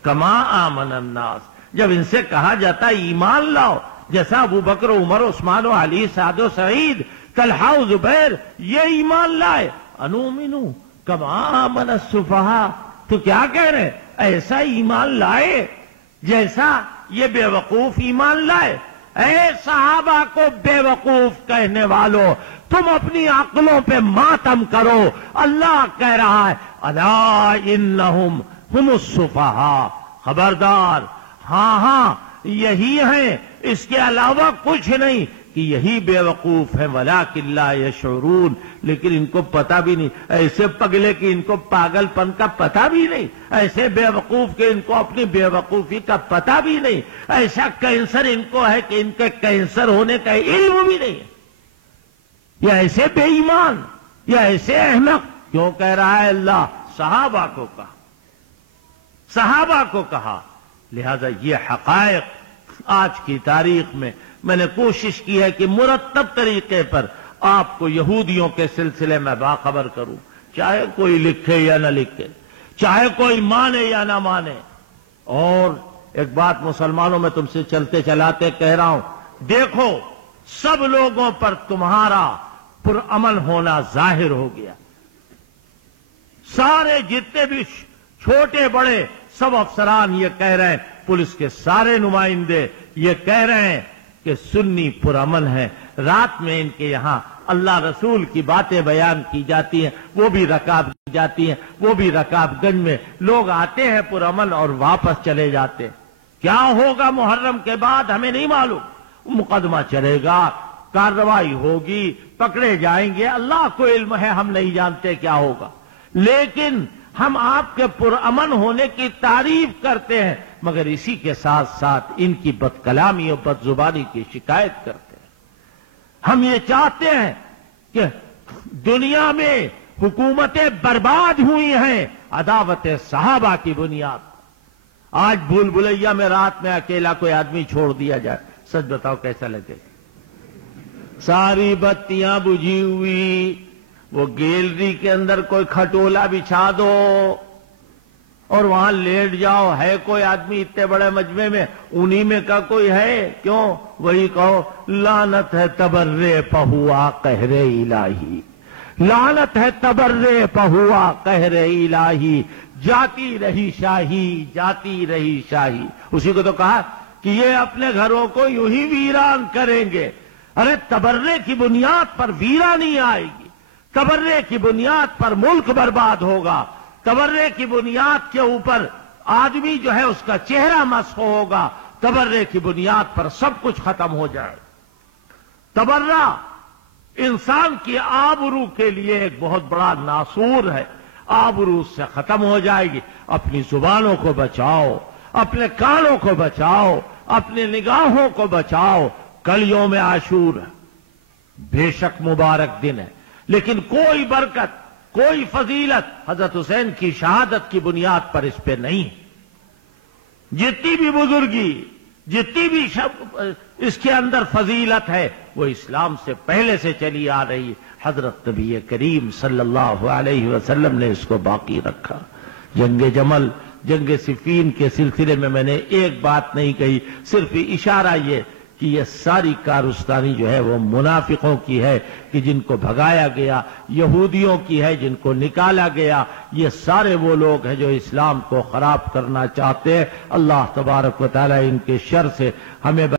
كَمَا آمَنَ النَّاسِ، جب ان سے کہا جاتا ایمان لاؤ جیسا ابو بکر عمر عثمان و علی سعد و سعید طلحہ و زبیر یہ ایمان لائے، انؤمنوا کما آمن السفہاء، تو کیا کہہ رہے؟ ایسا ایمان لائے جیسا یہ بے وقوف ایمان لائے۔ اے صحابہ کو بے وقوف کہنے والوں، تم اپنی عقلوں پہ ماتم کرو۔ اللہ کہہ رہا ہے الا انہم ہم السفہاء، خبردار، ہاں یہی ہیں، اس کے علاوہ کچھ نہیں۔ کہ یہی بے وقوف ہیں، وَلَٰكِن لَّا يَشْعُرُونَ، لیکن ان کو پتہ بھی نہیں، ایسے پگلے کہ ان کو پاگل پن کا پتہ بھی نہیں، ایسے بے وقوف کہ ان کو اپنی بے وقوفی کا پتہ بھی نہیں، ایسا کینسر ان کو ہے کہ ان کے کینسر ہونے کا علم بھی نہیں، یا ایسے بے ایمان، یا ایسے احمق۔ کیوں کہہ رہا ہے اللہ؟ صحابہ کو کہا، صحابہ کو کہا۔ لہذا یہ حقائق آج کی تاریخ میں نے کوشش کی ہے کہ مرتب طریقے پر آپ کو یہودیوں کے سلسلے میں باخبر کروں، چاہے کوئی لکھے یا نہ لکھے، چاہے کوئی مانے یا نہ مانے۔ اور ایک بات مسلمانوں میں تم سے چلتے چلاتے کہہ رہا ہوں، دیکھو سب لوگوں پر تمہارا پرامن ہونا ظاہر ہو گیا، سارے جتنے بھی چھوٹے بڑے سب افسران یہ کہہ رہے ہیں، پولیس کے سارے نمائندے یہ کہہ رہے ہیں کہ سنی پرامن ہے۔ رات میں ان کے یہاں اللہ رسول کی باتیں بیان کی جاتی ہیں، وہ بھی رکاب کی جاتی ہیں، وہ بھی رکاب گنج میں لوگ آتے ہیں پرامن اور واپس چلے جاتے ہیں۔ کیا ہوگا محرم کے بعد ہمیں نہیں معلوم، مقدمہ چلے گا، کارروائی ہوگی، پکڑے جائیں گے، اللہ کو علم ہے، ہم نہیں جانتے کیا ہوگا، لیکن ہم آپ کے پرامن ہونے کی تعریف کرتے ہیں، مگر اسی کے ساتھ ساتھ ان کی بد کلامی اور بد زبانی کی شکایت کرتے ہیں۔ ہم یہ چاہتے ہیں کہ دنیا میں حکومتیں برباد ہوئی ہیں عداوت صحابہ کی بنیاد پر۔ آج بھول بھلیا میں رات میں اکیلا کوئی آدمی چھوڑ دیا جائے، سچ بتاؤ کیسا لگے؟ ساری بتیاں بجھی ہوئی، وہ گیلری کے اندر کوئی کھٹولا بچھا دو اور وہاں لیٹ جاؤ، ہے کوئی آدمی اتنے بڑے مجمع میں، انہی میں کا کوئی ہے؟ کیوں؟ وہی کہو لعنت ہے تبرے پہوا قہر الہی، لعنت ہے تبرے پہوا قہر الہی، جاتی رہی شاہی، جاتی رہی شاہی۔ اسی کو تو کہا کہ یہ اپنے گھروں کو یوں ہی ویران کریں گے۔ ارے تبرے کی بنیاد پر ویرانی آئے گی، تبرے کی بنیاد پر ملک برباد ہوگا، تبرے کی بنیاد کے اوپر آدمی جو ہے اس کا چہرہ مسخ ہوگا، تبرے کی بنیاد پر سب کچھ ختم ہو جائے۔ تبرہ انسان کی آبرو کے لیے ایک بہت بڑا ناسور ہے، آبرو اس سے ختم ہو جائے گی۔ اپنی زبانوں کو بچاؤ، اپنے کانوں کو بچاؤ، اپنے نگاہوں کو بچاؤ۔ کل یوم عاشور ہے، بے شک مبارک دن ہے، لیکن کوئی برکت، کوئی فضیلت حضرت حسین کی شہادت کی بنیاد پر اس پہ نہیں ہے۔ جتنی بھی بزرگی، جتنی بھی اس کے اندر فضیلت ہے، وہ اسلام سے پہلے سے چلی آ رہی ہے۔ حضرت نبی کریم صلی اللہ علیہ وسلم نے اس کو باقی رکھا۔ جنگ جمل، جنگ صفین کے سلسلے میں نے ایک بات نہیں کہی، صرف اشارہ یہ کہ یہ ساری کارستانی جو ہے وہ منافقوں کی ہے، کہ جن کو بھگایا گیا، یہودیوں کی ہے جن کو نکالا گیا، یہ سارے وہ لوگ ہیں جو اسلام کو خراب کرنا چاہتے ہیں۔ اللہ تبارک و تعالی ان کے شر سے ہمیں